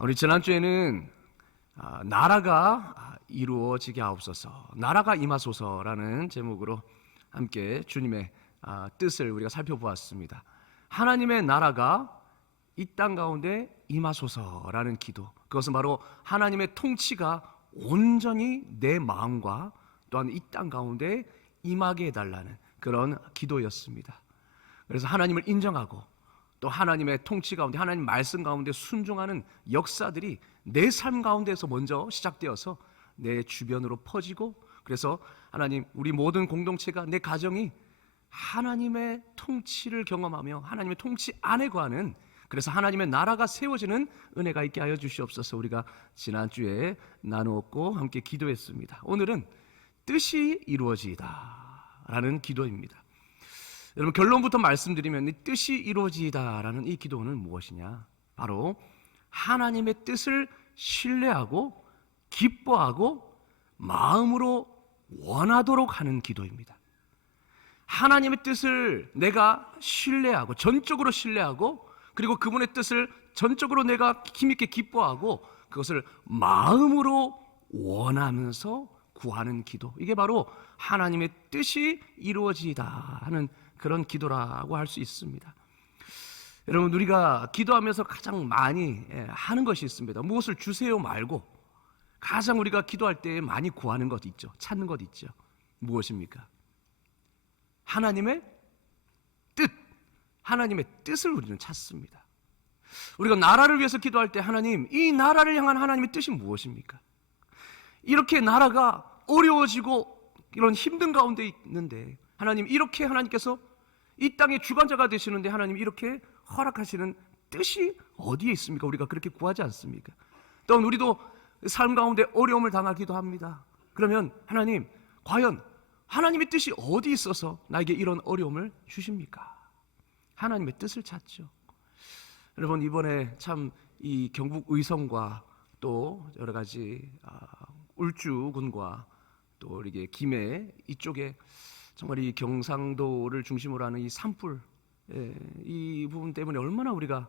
우리 지난주에는 나라가 이루어지게 하옵소서, 나라가 임하소서라는 제목으로 함께 주님의 뜻을 우리가 살펴보았습니다. 하나님의 나라가 이 땅 가운데 임하소서라는 기도, 그것은 바로 하나님의 통치가 온전히 내 마음과 또한 이 땅 가운데 임하게 해달라는 그런 기도였습니다. 그래서 하나님을 인정하고 또 하나님의 통치 가운데, 하나님 말씀 가운데 순종하는 역사들이 내 삶 가운데서 먼저 시작되어서 내 주변으로 퍼지고, 그래서 하나님, 우리 모든 공동체가, 내 가정이 하나님의 통치를 경험하며 하나님의 통치 안에 거하는, 그래서 하나님의 나라가 세워지는 은혜가 있게 하여 주시옵소서. 우리가 지난주에 나누었고 함께 기도했습니다. 오늘은 뜻이 이루어지이다 라는 기도입니다. 여러분, 결론부터 말씀드리면 이 뜻이 이루어지이다라는 이 기도는 무엇이냐? 바로 하나님의 뜻을 신뢰하고 기뻐하고 마음으로 원하도록 하는 기도입니다. 하나님의 뜻을 내가 신뢰하고, 전적으로 신뢰하고, 그리고 그분의 뜻을 전적으로 내가 힘있게 기뻐하고 그것을 마음으로 원하면서 구하는 기도, 이게 바로 하나님의 뜻이 이루어지이다 하는 그런 기도라고 할 수 있습니다. 여러분, 우리가 기도하면서 가장 많이 하는 것이 있습니다. 무엇을 주세요 말고 가장 우리가 기도할 때 많이 구하는 것 있죠. 찾는 것 있죠. 무엇입니까? 하나님의 뜻, 하나님의 뜻을 우리는 찾습니다. 우리가 나라를 위해서 기도할 때, 하나님, 이 나라를 향한 하나님의 뜻이 무엇입니까? 이렇게 나라가 어려워지고 이런 힘든 가운데 있는데, 하나님, 이렇게 하나님께서 이 땅의 주관자가 되시는데 하나님 이렇게 허락하시는 뜻이 어디에 있습니까? 우리가 그렇게 구하지 않습니까? 또한 우리도 삶 가운데 어려움을 당하기도 합니다. 그러면 하나님, 과연 하나님의 뜻이 어디 있어서 나에게 이런 어려움을 주십니까? 하나님의 뜻을 찾죠. 여러분, 이번에 참 이 경북 의성과 또 여러 가지 울주군과 또 이렇게 김해 이쪽에 정말 이 경상도를 중심으로 하는 이 산불, 이 부분 때문에 얼마나 우리가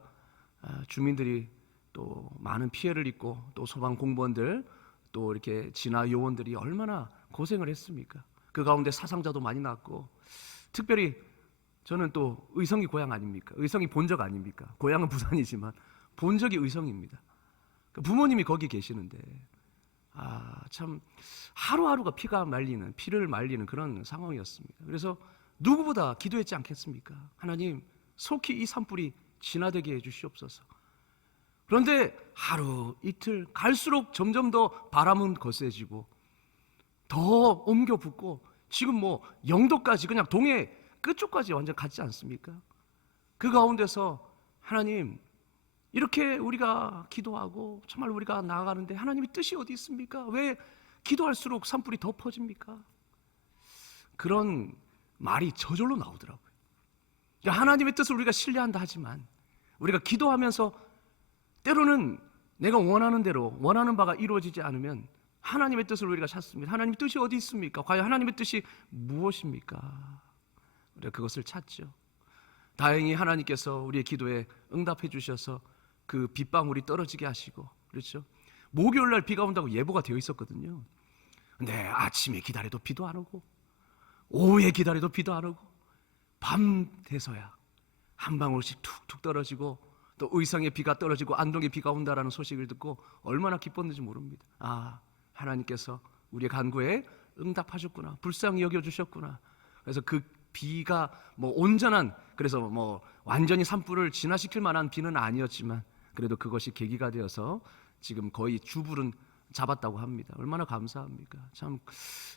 주민들이 또 많은 피해를 입고, 또 소방 공무원들, 또 이렇게 진화 요원들이 얼마나 고생을 했습니까? 그 가운데 사상자도 많이 났고, 특별히 저는 또 의성이 고향 아닙니까? 의성이 본적 아닙니까? 고향은 부산이지만 본적이 의성입니다. 부모님이 거기 계시는데 참 하루하루가 피를 말리는 그런 상황이었습니다. 그래서 누구보다 기도했지 않겠습니까? 하나님, 속히 이 산불이 진화되게 해주시옵소서. 그런데 하루 이틀 갈수록 점점 더 바람은 거세지고 더 옮겨 붙고, 지금 뭐 영도까지, 그냥 동해 끝쪽까지 완전 갔지 않습니까? 그 가운데서 하나님, 이렇게 우리가 기도하고 정말 우리가 나아가는데 하나님의 뜻이 어디 있습니까? 왜 기도할수록 산불이 더 퍼집니까? 그런 말이 저절로 나오더라고요. 그러니까 하나님의 뜻을 우리가 신뢰한다 하지만 우리가 기도하면서 때로는 내가 원하는 대로, 원하는 바가 이루어지지 않으면 하나님의 뜻을 우리가 찾습니다. 하나님의 뜻이 어디 있습니까? 과연 하나님의 뜻이 무엇입니까? 우리가 그것을 찾죠. 다행히 하나님께서 우리의 기도에 응답해 주셔서 그 빗방울이 떨어지게 하시고, 그렇죠? 목요일날 비가 온다고 예보가 되어 있었거든요. 근데 아침에 기다려도 비도 안 오고, 오후에 기다려도 비도 안 오고, 밤 돼서야 한 방울씩 툭툭 떨어지고, 또 의성에 비가 떨어지고 안동에 비가 온다라는 소식을 듣고 얼마나 기뻤는지 모릅니다. 하나님께서 우리의 간구에 응답하셨구나, 불쌍히 여겨주셨구나. 그래서 그 비가 뭐 온전한, 그래서 뭐 완전히 산불을 진화시킬 만한 비는 아니었지만 그래도 그것이 계기가 되어서 지금 거의 주불은 잡았다고 합니다. 얼마나 감사합니까? 참,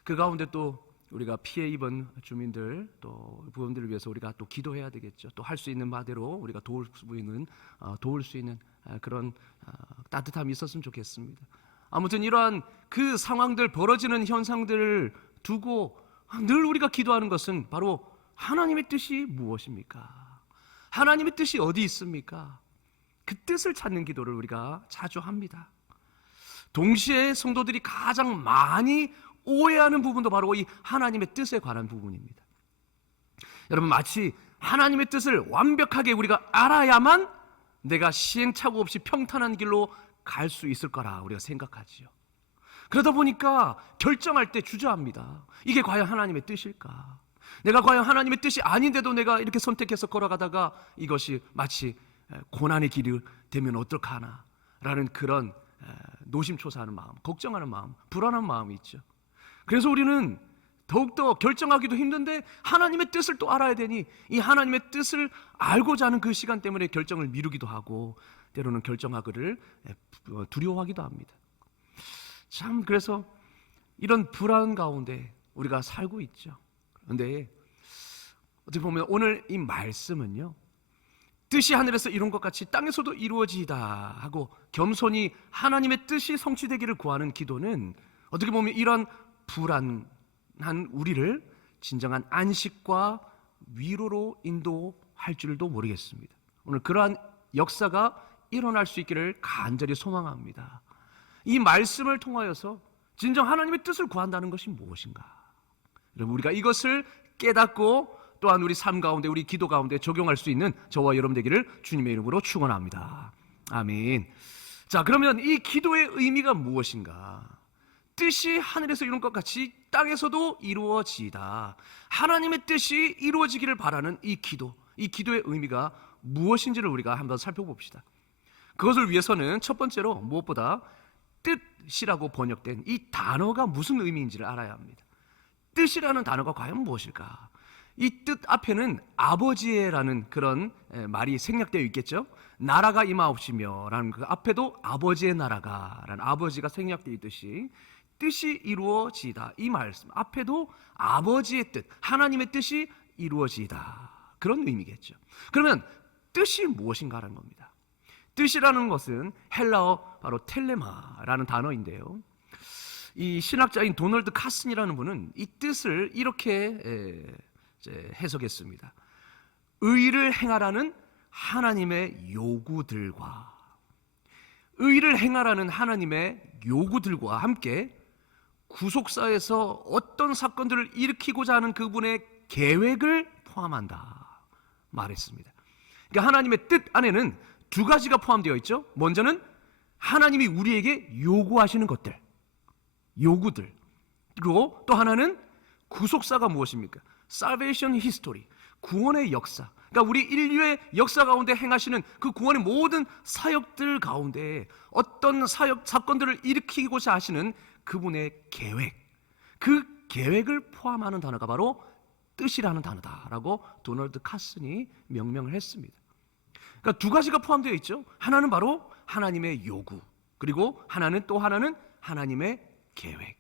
그 가운데 또 우리가 피해 입은 주민들, 또 부분들을 위해서 우리가 또 기도해야 되겠죠. 또 할 수 있는 바대로 우리가 도울 수 있는 그런 따뜻함이 있었으면 좋겠습니다. 아무튼 이러한 그 상황들, 벌어지는 현상들을 두고 늘 우리가 기도하는 것은 바로 하나님의 뜻이 무엇입니까? 하나님의 뜻이 어디 있습니까? 그 뜻을 찾는 기도를 우리가 자주 합니다. 동시에 성도들이 가장 많이 오해하는 부분도 바로 이 하나님의 뜻에 관한 부분입니다. 여러분, 마치 하나님의 뜻을 완벽하게 우리가 알아야만 내가 시행착오 없이 평탄한 길로 갈 수 있을 거라 우리가 생각하지요. 그러다 보니까 결정할 때 주저합니다. 이게 과연 하나님의 뜻일까? 내가 과연 하나님의 뜻이 아닌데도 내가 이렇게 선택해서 걸어가다가 이것이 마치 고난의 길이 되면 어떨까 하나 라는 그런 노심초사하는 마음, 걱정하는 마음, 불안한 마음이 있죠. 그래서 우리는 더욱더 결정하기도 힘든데 하나님의 뜻을 또 알아야 되니 이 하나님의 뜻을 알고자 하는 그 시간 때문에 결정을 미루기도 하고 때로는 결정하기를 두려워하기도 합니다. 참 그래서 이런 불안 가운데 우리가 살고 있죠. 그런데 어떻게 보면 오늘 이 말씀은요, 뜻이 하늘에서 이룬 것 같이 땅에서도 이루어지이다 하고 겸손히 하나님의 뜻이 성취되기를 구하는 기도는 어떻게 보면 이런 불안한 우리를 진정한 안식과 위로로 인도할 줄도 모르겠습니다. 오늘 그러한 역사가 일어날 수 있기를 간절히 소망합니다. 이 말씀을 통하여서 진정 하나님의 뜻을 구한다는 것이 무엇인가? 여러분, 우리가 이것을 깨닫고 또한 우리 삶 가운데, 우리 기도 가운데 적용할 수 있는 저와 여러분 되기를 주님의 이름으로 축원합니다. 아멘. 자, 그러면 이 기도의 의미가 무엇인가? 뜻이 하늘에서 이룬 것 같이 땅에서도 이루어지이다. 하나님의 뜻이 이루어지기를 바라는 이 기도의 의미가 무엇인지를 우리가 한번 살펴봅시다. 그것을 위해서는 첫 번째로 무엇보다 뜻이라고 번역된 이 단어가 무슨 의미인지를 알아야 합니다. 뜻이라는 단어가 과연 무엇일까? 이 뜻 앞에는 아버지의라는 그런 말이 생략되어 있겠죠. 나라가 임하옵시며 라는 그 앞에도 아버지의 나라가 라는 아버지가 생략되어 있듯이 뜻이 이루어지이다, 이 말씀 앞에도 아버지의 뜻, 하나님의 뜻이 이루어지이다, 그런 의미겠죠. 그러면 뜻이 무엇인가라는 겁니다. 뜻이라는 것은 헬라어 바로 텔레마라는 단어인데요, 이 신학자인 도널드 카슨이라는 분은 이 뜻을 이렇게 해석했습니다. 의를 행하라는 하나님의 요구들과, 의를 행하라는 하나님의 요구들과 함께 구속사에서 어떤 사건들을 일으키고자 하는 그분의 계획을 포함한다 말했습니다. 그러니까 하나님의 뜻 안에는 두 가지가 포함되어 있죠. 먼저는 하나님이 우리에게 요구하시는 것들, 요구들, 그리고 또 하나는 구속사가 무엇입니까? Salvation History, 구원의 역사. 그러니까 우리 인류의 역사 가운데 행하시는 그 구원의 모든 사역들 가운데 어떤 사건들을 일으키고자 하시는 그분의 계획, 그 계획을 포함하는 단어가 바로 뜻이라는 단어다라고 도널드 카슨이 명명을 했습니다. 그러니까 두 가지가 포함되어 있죠. 하나는 바로 하나님의 요구, 그리고 또 하나는 하나님의 계획.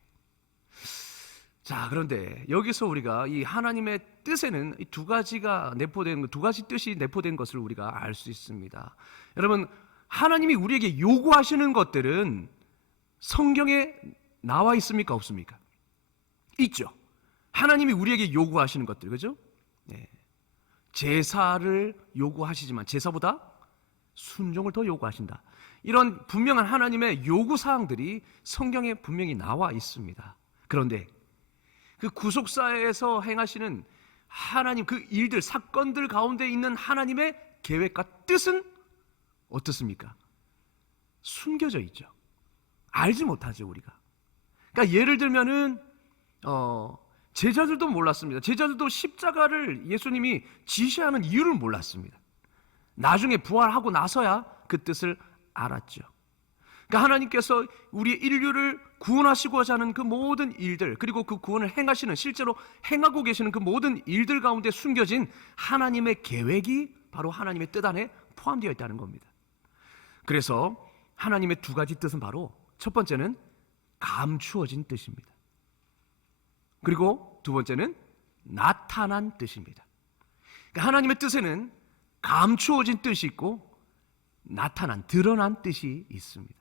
자, 그런데 여기서 우리가 이 하나님의 뜻에는 이 두 가지가 내포된, 두 가지 뜻이 내포된 것을 우리가 알 수 있습니다. 여러분, 하나님이 우리에게 요구하시는 것들은 성경에 나와 있습니까? 없습니까? 있죠. 하나님이 우리에게 요구하시는 것들, 그죠? 네. 제사를 요구하시지만 제사보다 순종을 더 요구하신다. 이런 분명한 하나님의 요구사항들이 성경에 분명히 나와 있습니다. 그런데 그 구속사에서 행하시는 하나님 그 일들, 사건들 가운데 있는 하나님의 계획과 뜻은 어떻습니까? 숨겨져 있죠. 알지 못하죠, 우리가. 그러니까 예를 들면은 제자들도 몰랐습니다. 제자들도 십자가를 예수님이 지시하는 이유를 몰랐습니다. 나중에 부활하고 나서야 그 뜻을 알았죠. 그러니까 하나님께서 우리 인류를 구원하시고자 하는 그 모든 일들, 그리고 그 구원을 행하시는, 실제로 행하고 계시는 그 모든 일들 가운데 숨겨진 하나님의 계획이 바로 하나님의 뜻 안에 포함되어 있다는 겁니다. 그래서 하나님의 두 가지 뜻은 바로 첫 번째는 감추어진 뜻입니다. 그리고 두 번째는 나타난 뜻입니다. 그러니까 하나님의 뜻에는 감추어진 뜻이 있고 드러난 뜻이 있습니다.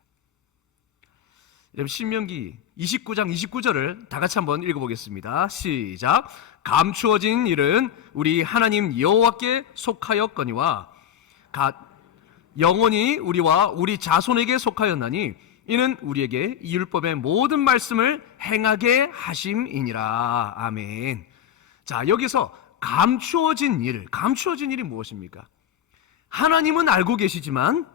여러분, 신명기 29장 29절을 다 같이 한번 읽어보겠습니다. 시작. 감추어진 일은 우리 하나님 여호와께 속하였거니와 영원히 우리와 우리 자손에게 속하였나니 이는 우리에게 이 율법의 모든 말씀을 행하게 하심이니라. 아멘. 자, 여기서 감추어진 일이 무엇입니까? 하나님은 알고 계시지만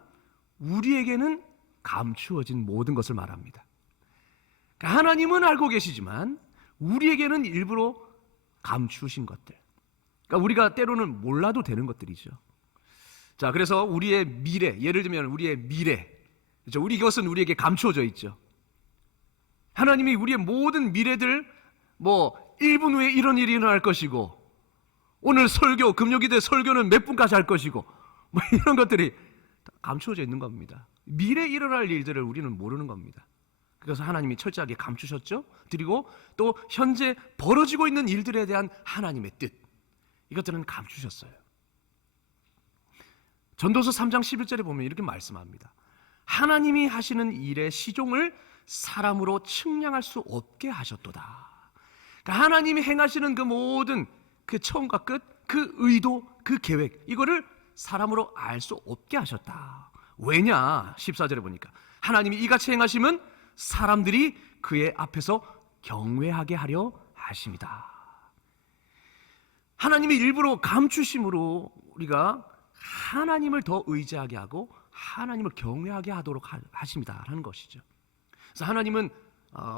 우리에게는 감추어진 모든 것을 말합니다. 그러니까 하나님은 알고 계시지만 우리에게는 일부러 감추신 것들, 그러니까 우리가 때로는 몰라도 되는 것들이죠. 자, 그래서 우리의 미래, 예를 들면 우리의 미래, 그렇죠? 우리 것은 우리에게 감추어져 있죠. 하나님이 우리의 모든 미래들, 1분 후에 이런 일이 일어날 것이고, 오늘 설교, 금요기도의 설교는 몇 분까지 할 것이고, 이런 것들이 감추어져 있는 겁니다. 미래에 일어날 일들을 우리는 모르는 겁니다. 그래서 하나님이 철저하게 감추셨죠. 그리고 또 현재 벌어지고 있는 일들에 대한 하나님의 뜻, 이것들은 감추셨어요. 전도서 3장 11절에 보면 이렇게 말씀합니다. 하나님이 하시는 일의 시종을 사람으로 측량할 수 없게 하셨도다. 그러니까 하나님이 행하시는 그 모든 그 처음과 끝, 그 의도, 그 계획, 이거를 사람으로 알 수 없게 하셨다. 왜냐? 14절에 보니까 하나님이 이같이 행하심은 사람들이 그의 앞에서 경외하게 하려 하심이다. 하나님이 일부러 감추심으로 우리가 하나님을 더 의지하게 하고 하나님을 경외하게 하도록 하십니다 라는 것이죠. 그래서 하나님은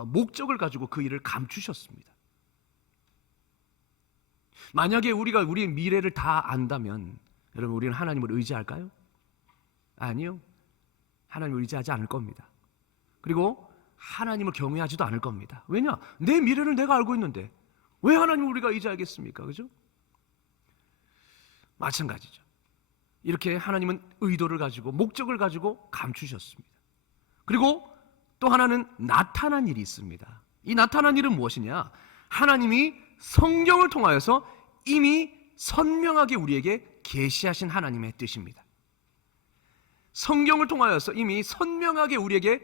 목적을 가지고 그 일을 감추셨습니다. 만약에 우리가 우리의 미래를 다 안다면 여러분, 우리는 하나님을 의지할까요? 아니요. 하나님을 의지하지 않을 겁니다. 그리고 하나님을 경외하지도 않을 겁니다. 왜냐? 내 미래를 내가 알고 있는데 왜 하나님을 우리가 의지하겠습니까? 그죠? 마찬가지죠. 이렇게 하나님은 의도를 가지고 목적을 가지고 감추셨습니다. 그리고 또 하나는 나타난 일이 있습니다. 이 나타난 일은 무엇이냐? 하나님이 성경을 통하여서 이미 선명하게 우리에게 계시하신 하나님의 뜻입니다. 성경을 통하여서 이미 선명하게 우리에게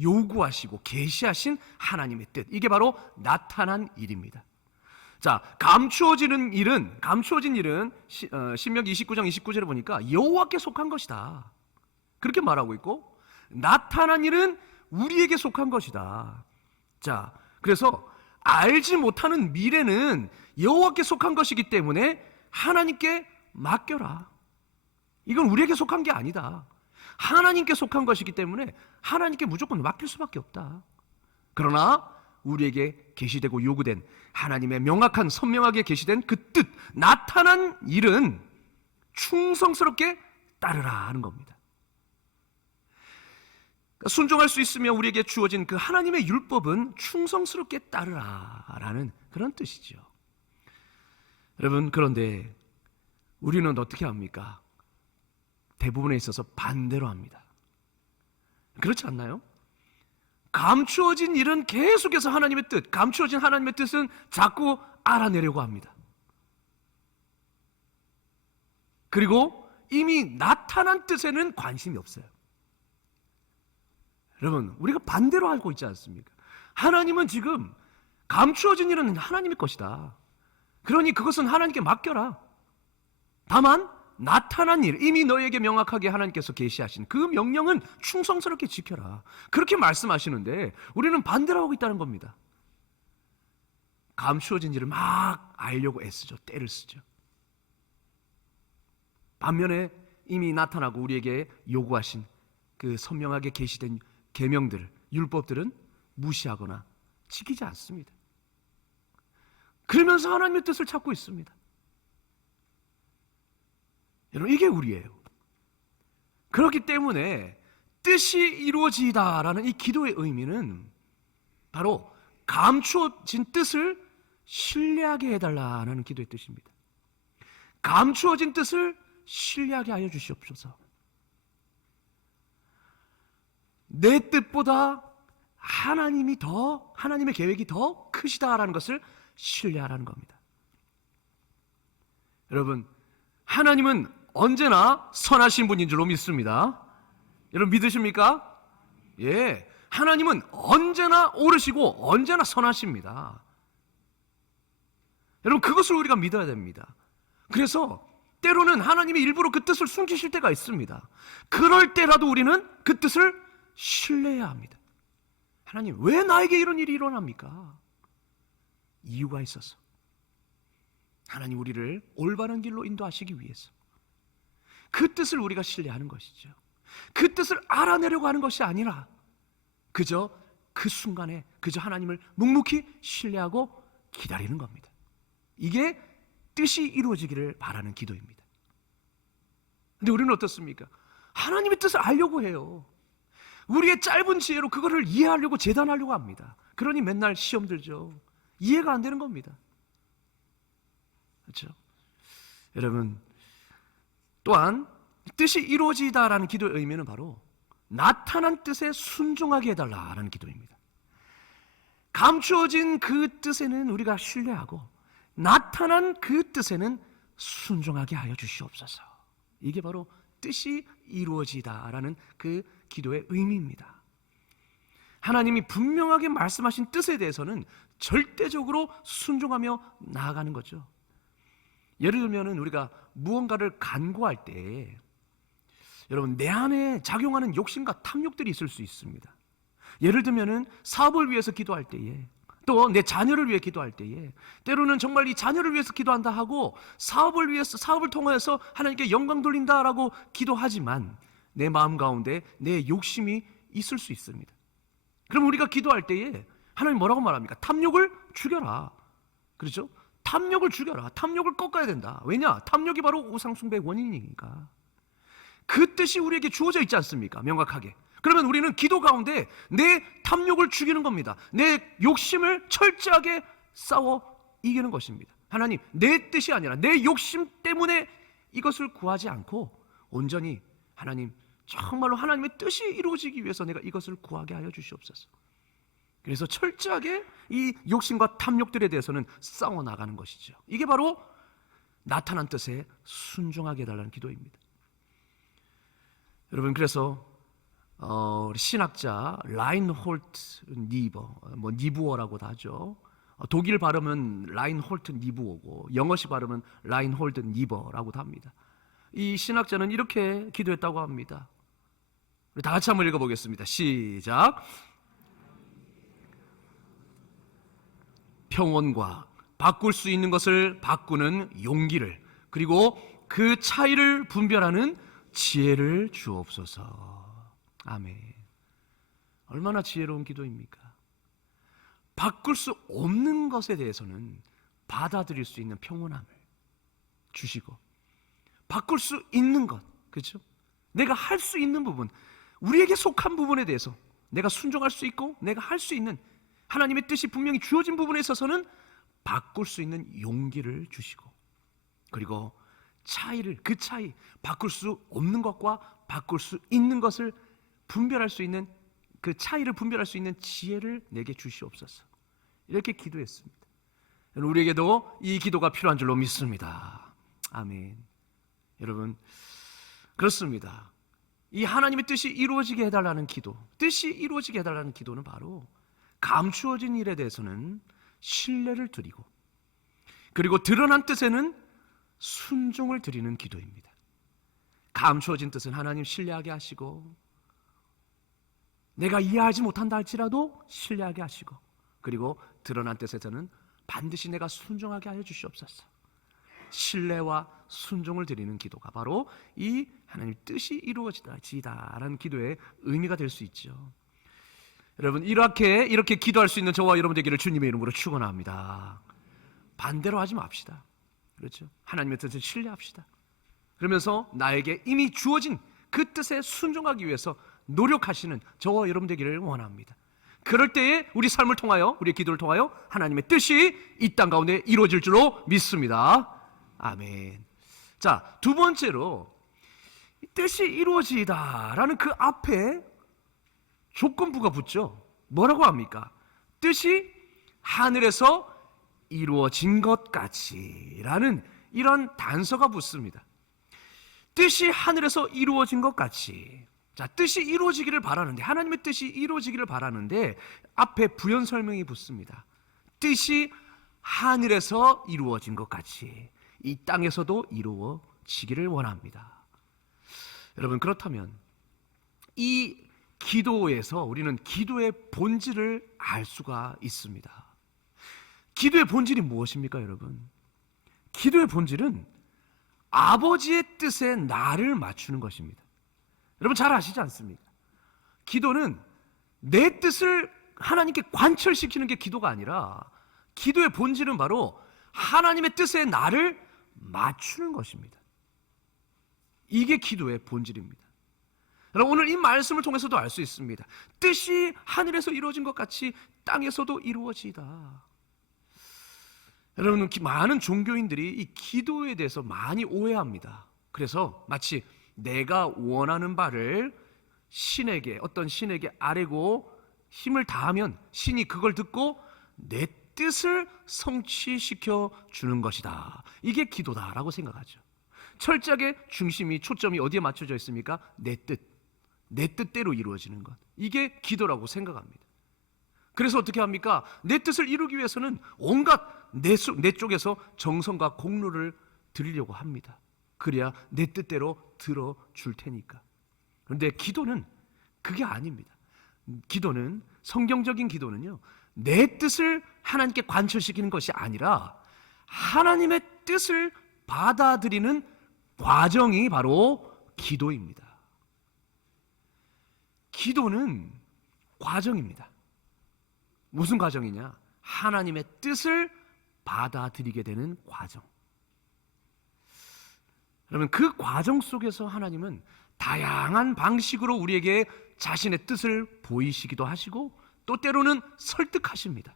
요구하시고 계시하신 하나님의 뜻, 이게 바로 나타난 일입니다. 자, 감추어진 일은 신명기 29장 29절에 보니까 여호와께 속한 것이다, 그렇게 말하고 있고, 나타난 일은 우리에게 속한 것이다. 자, 그래서 알지 못하는 미래는 여호와께 속한 것이기 때문에 하나님께 맡겨라. 이건 우리에게 속한 게 아니다. 하나님께 속한 것이기 때문에 하나님께 무조건 맡길 수밖에 없다. 그러나 우리에게 계시되고 요구된 하나님의 명확한 선명하게 계시된 그 뜻, 나타난 일은 충성스럽게 따르라 하는 겁니다. 순종할 수 있으며 우리에게 주어진 그 하나님의 율법은 충성스럽게 따르라라는 그런 뜻이죠. 여러분, 그런데 우리는 어떻게 합니까? 대부분에 있어서 반대로 합니다. 그렇지 않나요? 감추어진 일은 계속해서 하나님의 뜻, 감추어진 하나님의 뜻은 자꾸 알아내려고 합니다. 그리고 이미 나타난 뜻에는 관심이 없어요. 여러분, 우리가 반대로 알고 있지 않습니까? 하나님은 지금 감추어진 일은 하나님의 것이다. 그러니 그것은 하나님께 맡겨라. 다만 나타난 일, 이미 너에게 명확하게 하나님께서 계시하신 그 명령은 충성스럽게 지켜라, 그렇게 말씀하시는데 우리는 반대로 하고 있다는 겁니다. 감추어진 일을 막 알려고 애쓰죠. 때를 쓰죠. 반면에 이미 나타나고 우리에게 요구하신 그 선명하게 계시된 계명들, 율법들은 무시하거나 지키지 않습니다. 그러면서 하나님의 뜻을 찾고 있습니다. 여러분, 이게 우리예요. 그렇기 때문에 뜻이 이루어지다라는 이 기도의 의미는 바로 감추어진 뜻을 신뢰하게 해달라는 기도의 뜻입니다. 감추어진 뜻을 신뢰하게 하여 주시옵소서. 내 뜻보다 하나님의 계획이 더 크시다라는 것을 신뢰하라는 겁니다. 여러분, 하나님은 언제나 선하신 분인 줄로 믿습니다. 여러분, 믿으십니까? 예, 하나님은 언제나 옳으시고 언제나 선하십니다. 여러분, 그것을 우리가 믿어야 됩니다. 그래서 때로는 하나님이 일부러 그 뜻을 숨기실 때가 있습니다. 그럴 때라도 우리는 그 뜻을 신뢰해야 합니다. 하나님, 왜 나에게 이런 일이 일어납니까? 이유가 있어서. 하나님 우리를 올바른 길로 인도하시기 위해서. 그 뜻을 우리가 신뢰하는 것이죠. 그 뜻을 알아내려고 하는 것이 아니라 그저 그 순간에 그저 하나님을 묵묵히 신뢰하고 기다리는 겁니다. 이게 뜻이 이루어지기를 바라는 기도입니다. 근데 우리는 어떻습니까? 하나님의 뜻을 알려고 해요. 우리의 짧은 지혜로 그거를 이해하려고 재단하려고 합니다. 그러니 맨날 시험 들죠. 이해가 안 되는 겁니다. 그렇죠? 여러분, 또한 뜻이 이루어지다라는 기도의 의미는 바로 나타난 뜻에 순종하게 해달라는 기도입니다. 감추어진 그 뜻에는 우리가 신뢰하고 나타난 그 뜻에는 순종하게 하여 주시옵소서. 이게 바로 뜻이 이루어지다라는 그 기도의 의미입니다. 하나님이 분명하게 말씀하신 뜻에 대해서는 절대적으로 순종하며 나아가는 거죠. 예를 들면 우리가 무언가를 간구할 때 여러분, 내 안에 작용하는 욕심과 탐욕들이 있을 수 있습니다. 예를 들면 사업을 위해서 기도할 때에, 또 내 자녀를 위해 기도할 때에, 때로는 정말 이 자녀를 위해서 기도한다 하고 사업을 위해서, 사업을 통해서 하나님께 영광 돌린다라고 기도하지만 내 마음 가운데 내 욕심이 있을 수 있습니다. 그럼 우리가 기도할 때에 하나님 뭐라고 말합니까? 탐욕을 죽여라. 그렇죠? 탐욕을 죽여라. 탐욕을 꺾어야 된다. 왜냐? 탐욕이 바로 우상숭배의 원인이니까. 그 뜻이 우리에게 주어져 있지 않습니까? 명확하게. 그러면 우리는 기도 가운데 내 탐욕을 죽이는 겁니다. 내 욕심을 철저하게 싸워 이기는 것입니다. 하나님, 내 뜻이 아니라 내 욕심 때문에 이것을 구하지 않고 온전히 하나님, 정말로 하나님의 뜻이 이루어지기 위해서 내가 이것을 구하게 하여 주시옵소서. 그래서 철저하게 이 욕심과 탐욕들에 대해서는 싸워 나가는 것이죠. 이게 바로 나타난 뜻에 순종하게 해달라는 기도입니다. 여러분, 그래서 우리 신학자 라인홀트 니버, 니부어라고도 하죠. 독일 발음은 라인홀트 니부어고 영어식 발음은 라인홀트 니버라고도 합니다. 이 신학자는 이렇게 기도했다고 합니다. 우리 다 같이 한번 읽어보겠습니다. 시작. 평온과 바꿀 수 있는 것을 바꾸는 용기를, 그리고 그 차이를 분별하는 지혜를 주옵소서. 아멘. 얼마나 지혜로운 기도입니까? 바꿀 수 없는 것에 대해서는 받아들일 수 있는 평온함을 주시고, 바꿀 수 있는 것, 그렇죠? 내가 할 수 있는 부분, 우리에게 속한 부분에 대해서 내가 순종할 수 있고 내가 할 수 있는 하나님의 뜻이 분명히 주어진 부분에 있어서는 바꿀 수 있는 용기를 주시고, 그리고 차이를, 그 차이, 바꿀 수 없는 것과 바꿀 수 있는 것을 분별할 수 있는, 그 차이를 분별할 수 있는 지혜를 내게 주시옵소서. 이렇게 기도했습니다. 우리에게도 이 기도가 필요한 줄로 믿습니다. 아멘. 여러분, 그렇습니다. 이 하나님의 뜻이 이루어지게 해달라는 기도, 뜻이 이루어지게 해달라는 기도는 바로 감추어진 일에 대해서는 신뢰를 드리고, 그리고 드러난 뜻에는 순종을 드리는 기도입니다. 감추어진 뜻은 하나님 신뢰하게 하시고, 내가 이해하지 못한다 할지라도 신뢰하게 하시고, 그리고 드러난 뜻에서는 반드시 내가 순종하게 하여 주시옵소서. 신뢰와 순종을 드리는 기도가 바로 이 하나님 뜻이 이루어지다라는 기도의 의미가 될 수 있죠. 여러분, 이렇게 기도할 수 있는 저와 여러분 되기를 주님의 이름으로 축원합니다. 반대로 하지 맙시다. 그렇죠? 하나님의 뜻을 신뢰합시다. 그러면서 나에게 이미 주어진 그 뜻에 순종하기 위해서 노력하시는 저와 여러분 되기를 원합니다. 그럴 때에 우리 삶을 통하여, 우리의 기도를 통하여 하나님의 뜻이 이 땅 가운데 이루어질 줄로 믿습니다. 아멘. 자, 두 번째로 뜻이 이루어지다라는 그 앞에 조건부가 붙죠. 뭐라고 합니까? 뜻이 하늘에서 이루어진 것 같이라는 이런 단서가 붙습니다. 뜻이 하늘에서 이루어진 것 같이. 자, 뜻이 이루어지기를 바라는데, 하나님의 뜻이 이루어지기를 바라는데 앞에 부연 설명이 붙습니다. 뜻이 하늘에서 이루어진 것 같이 이 땅에서도 이루어지기를 원합니다. 여러분, 그렇다면 이 기도에서 우리는 기도의 본질을 알 수가 있습니다. 기도의 본질이 무엇입니까, 여러분? 기도의 본질은 아버지의 뜻에 나를 맞추는 것입니다. 여러분 잘 아시지 않습니까? 기도는 내 뜻을 하나님께 관철시키는 게 기도가 아니라 기도의 본질은 바로 하나님의 뜻에 나를 맞추는 것입니다. 이게 기도의 본질입니다. 여러분 오늘 이 말씀을 통해서도 알 수 있습니다. 뜻이 하늘에서 이루어진 것 같이 땅에서도 이루어지다. 여러분 많은 종교인들이 이 기도에 대해서 많이 오해합니다. 그래서 마치 내가 원하는 바를 신에게 어떤 신에게 아뢰고 힘을 다하면 신이 그걸 듣고 내 뜻을 성취시켜 주는 것이다. 이게 기도다라고 생각하죠. 철저하게 중심이 초점이 어디에 맞춰져 있습니까? 내 뜻대로 이루어지는 것. 이게 기도라고 생각합니다. 그래서 어떻게 합니까? 내 뜻을 이루기 위해서는 온갖 내 쪽에서 정성과 공로를 드리려고 합니다. 그래야 내 뜻대로 들어줄 테니까. 그런데 기도는 그게 아닙니다. 기도는, 성경적인 기도는요, 내 뜻을 하나님께 관철시키는 것이 아니라 하나님의 뜻을 받아들이는 과정이 바로 기도입니다. 기도는 과정입니다. 무슨 과정이냐? 하나님의 뜻을 받아들이게 되는 과정. 그러면 그 과정 속에서 하나님은 다양한 방식으로 우리에게 자신의 뜻을 보이시기도 하시고 또 때로는 설득하십니다.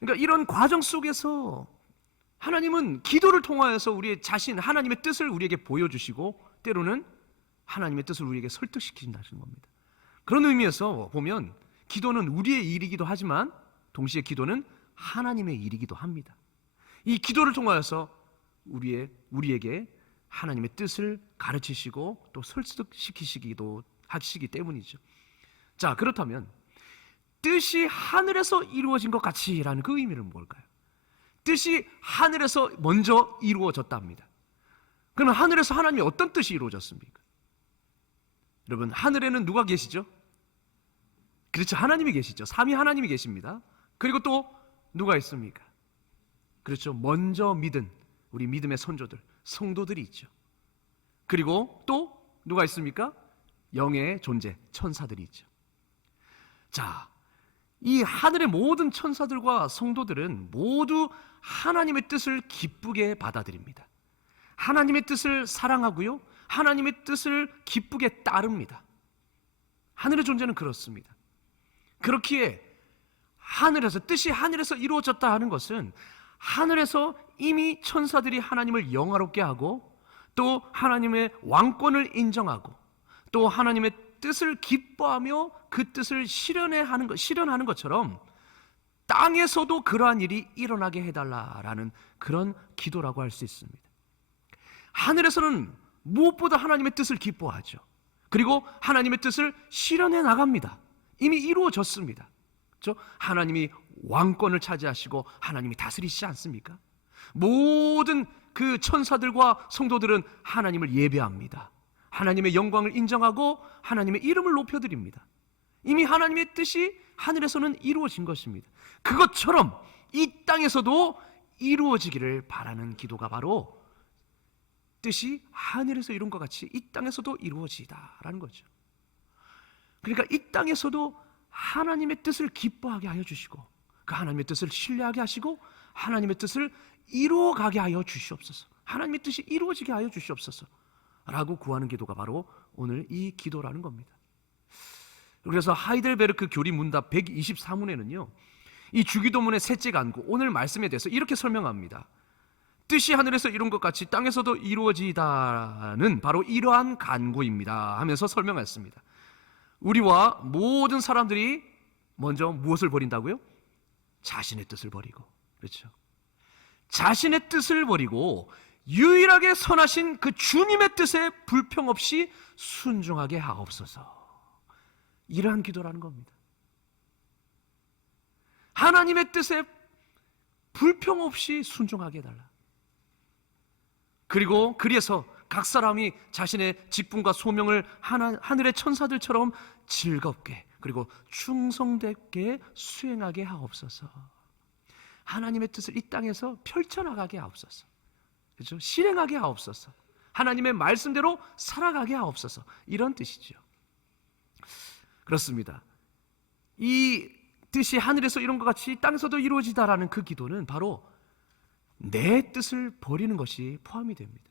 그러니까 이런 과정 속에서 하나님은 기도를 통하여서 우리의 자신, 하나님의 뜻을 우리에게 보여주시고 때로는 하나님의 뜻을 우리에게 설득시키신다는 겁니다. 그런 의미에서 보면 기도는 우리의 일이기도 하지만 동시에 기도는 하나님의 일이기도 합니다. 이 기도를 통하여서 우리에게 하나님의 뜻을 가르치시고 또 설득시키시기도 하시기 때문이죠. 자, 그렇다면 뜻이 하늘에서 이루어진 것 같이라는 그 의미는 뭘까요? 뜻이 하늘에서 먼저 이루어졌다 합니다. 그러면 하늘에서 하나님의 어떤 뜻이 이루어졌습니까? 여러분, 하늘에는 누가 계시죠? 그렇죠, 하나님이 계시죠. 삼위 하나님이 계십니다. 그리고 또 누가 있습니까? 그렇죠, 먼저 믿은 우리 믿음의 선조들, 성도들이 있죠. 그리고 또 누가 있습니까? 영의 존재, 천사들이 있죠. 자, 이 하늘의 모든 천사들과 성도들은 모두 하나님의 뜻을 기쁘게 받아들입니다. 하나님의 뜻을 사랑하고요, 하나님의 뜻을 기쁘게 따릅니다. 하늘의 존재는 그렇습니다. 그렇기에 하늘에서, 뜻이 하늘에서 이루어졌다 하는 것은 하늘에서 이미 천사들이 하나님을 영화롭게 하고 또 하나님의 왕권을 인정하고 또 하나님의 뜻을 기뻐하며 그 뜻을 실현하는 것처럼 땅에서도 그러한 일이 일어나게 해달라라는 그런 기도라고 할 수 있습니다. 하늘에서는 무엇보다 하나님의 뜻을 기뻐하죠. 그리고 하나님의 뜻을 실현해 나갑니다. 이미 이루어졌습니다. 그렇죠? 하나님이 왕권을 차지하시고 하나님이 다스리시지 않습니까? 모든 그 천사들과 성도들은 하나님을 예배합니다. 하나님의 영광을 인정하고 하나님의 이름을 높여드립니다. 이미 하나님의 뜻이 하늘에서는 이루어진 것입니다. 그것처럼 이 땅에서도 이루어지기를 바라는 기도가 바로 뜻이 하늘에서 이룬 것 같이 이 땅에서도 이루어지다라는 거죠. 그러니까 이 땅에서도 하나님의 뜻을 기뻐하게 하여 주시고 그 하나님의 뜻을 신뢰하게 하시고 하나님의 뜻을 이루어가게 하여 주시옵소서, 하나님의 뜻이 이루어지게 하여 주시옵소서 라고 구하는 기도가 바로 오늘 이 기도라는 겁니다. 그래서 하이델베르크 교리 문답 124문에는요 이 주기도문의 셋째 간구, 오늘 말씀에 대해서 이렇게 설명합니다. 뜻이 하늘에서 이룬 것 같이 땅에서도 이루어지다는 바로 이러한 간구입니다 하면서 설명했습니다. 우리와 모든 사람들이 먼저 무엇을 버린다고요? 자신의 뜻을 버리고, 그렇죠? 자신의 뜻을 버리고 유일하게 선하신 그 주님의 뜻에 불평 없이 순종하게 하옵소서. 이러한 기도라는 겁니다. 하나님의 뜻에 불평 없이 순종하게 해달라. 그리고 그래서 각 사람이 자신의 직분과 소명을 하늘의 천사들처럼 즐겁게 그리고 충성되게 수행하게 하옵소서. 하나님의 뜻을 이 땅에서 펼쳐나가게 하옵소서. 그렇죠? 실행하게 하옵소서. 하나님의 말씀대로 살아가게 하옵소서. 이런 뜻이죠. 그렇습니다. 이 뜻이 하늘에서 이룬 것 같이 땅에서도 이루어지다라는 그 기도는 바로 내 뜻을 버리는 것이 포함이 됩니다.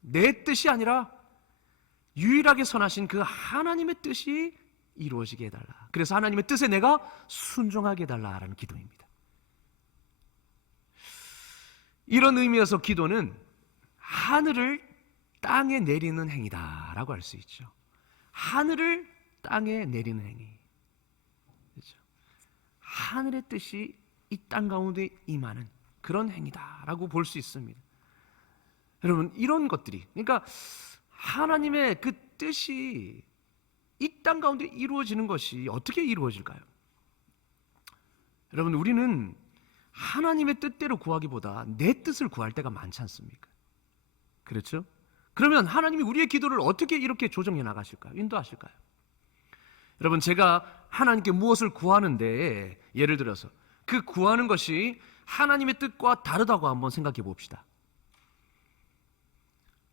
내 뜻이 아니라 유일하게 선하신 그 하나님의 뜻이 이루어지게 해달라. 그래서 하나님의 뜻에 내가 순종하게 해달라라는 기도입니다. 이런 의미에서 기도는 하늘을 땅에 내리는 행위다라고 할 수 있죠. 하늘을 땅에 내리는 행위. 그렇죠? 하늘의 뜻이 이 땅 가운데 임하는 그런 행위다라고 볼 수 있습니다. 여러분, 이런 것들이, 그러니까 하나님의 그 뜻이 이 땅 가운데 이루어지는 것이 어떻게 이루어질까요? 여러분, 우리는 하나님의 뜻대로 구하기보다 내 뜻을 구할 때가 많지 않습니까? 그렇죠? 그러면 하나님이 우리의 기도를 어떻게 이렇게 조정해 나가실까요? 인도하실까요? 여러분, 제가 하나님께 무엇을 구하는데, 예를 들어서 그 구하는 것이 하나님의 뜻과 다르다고 한번 생각해 봅시다.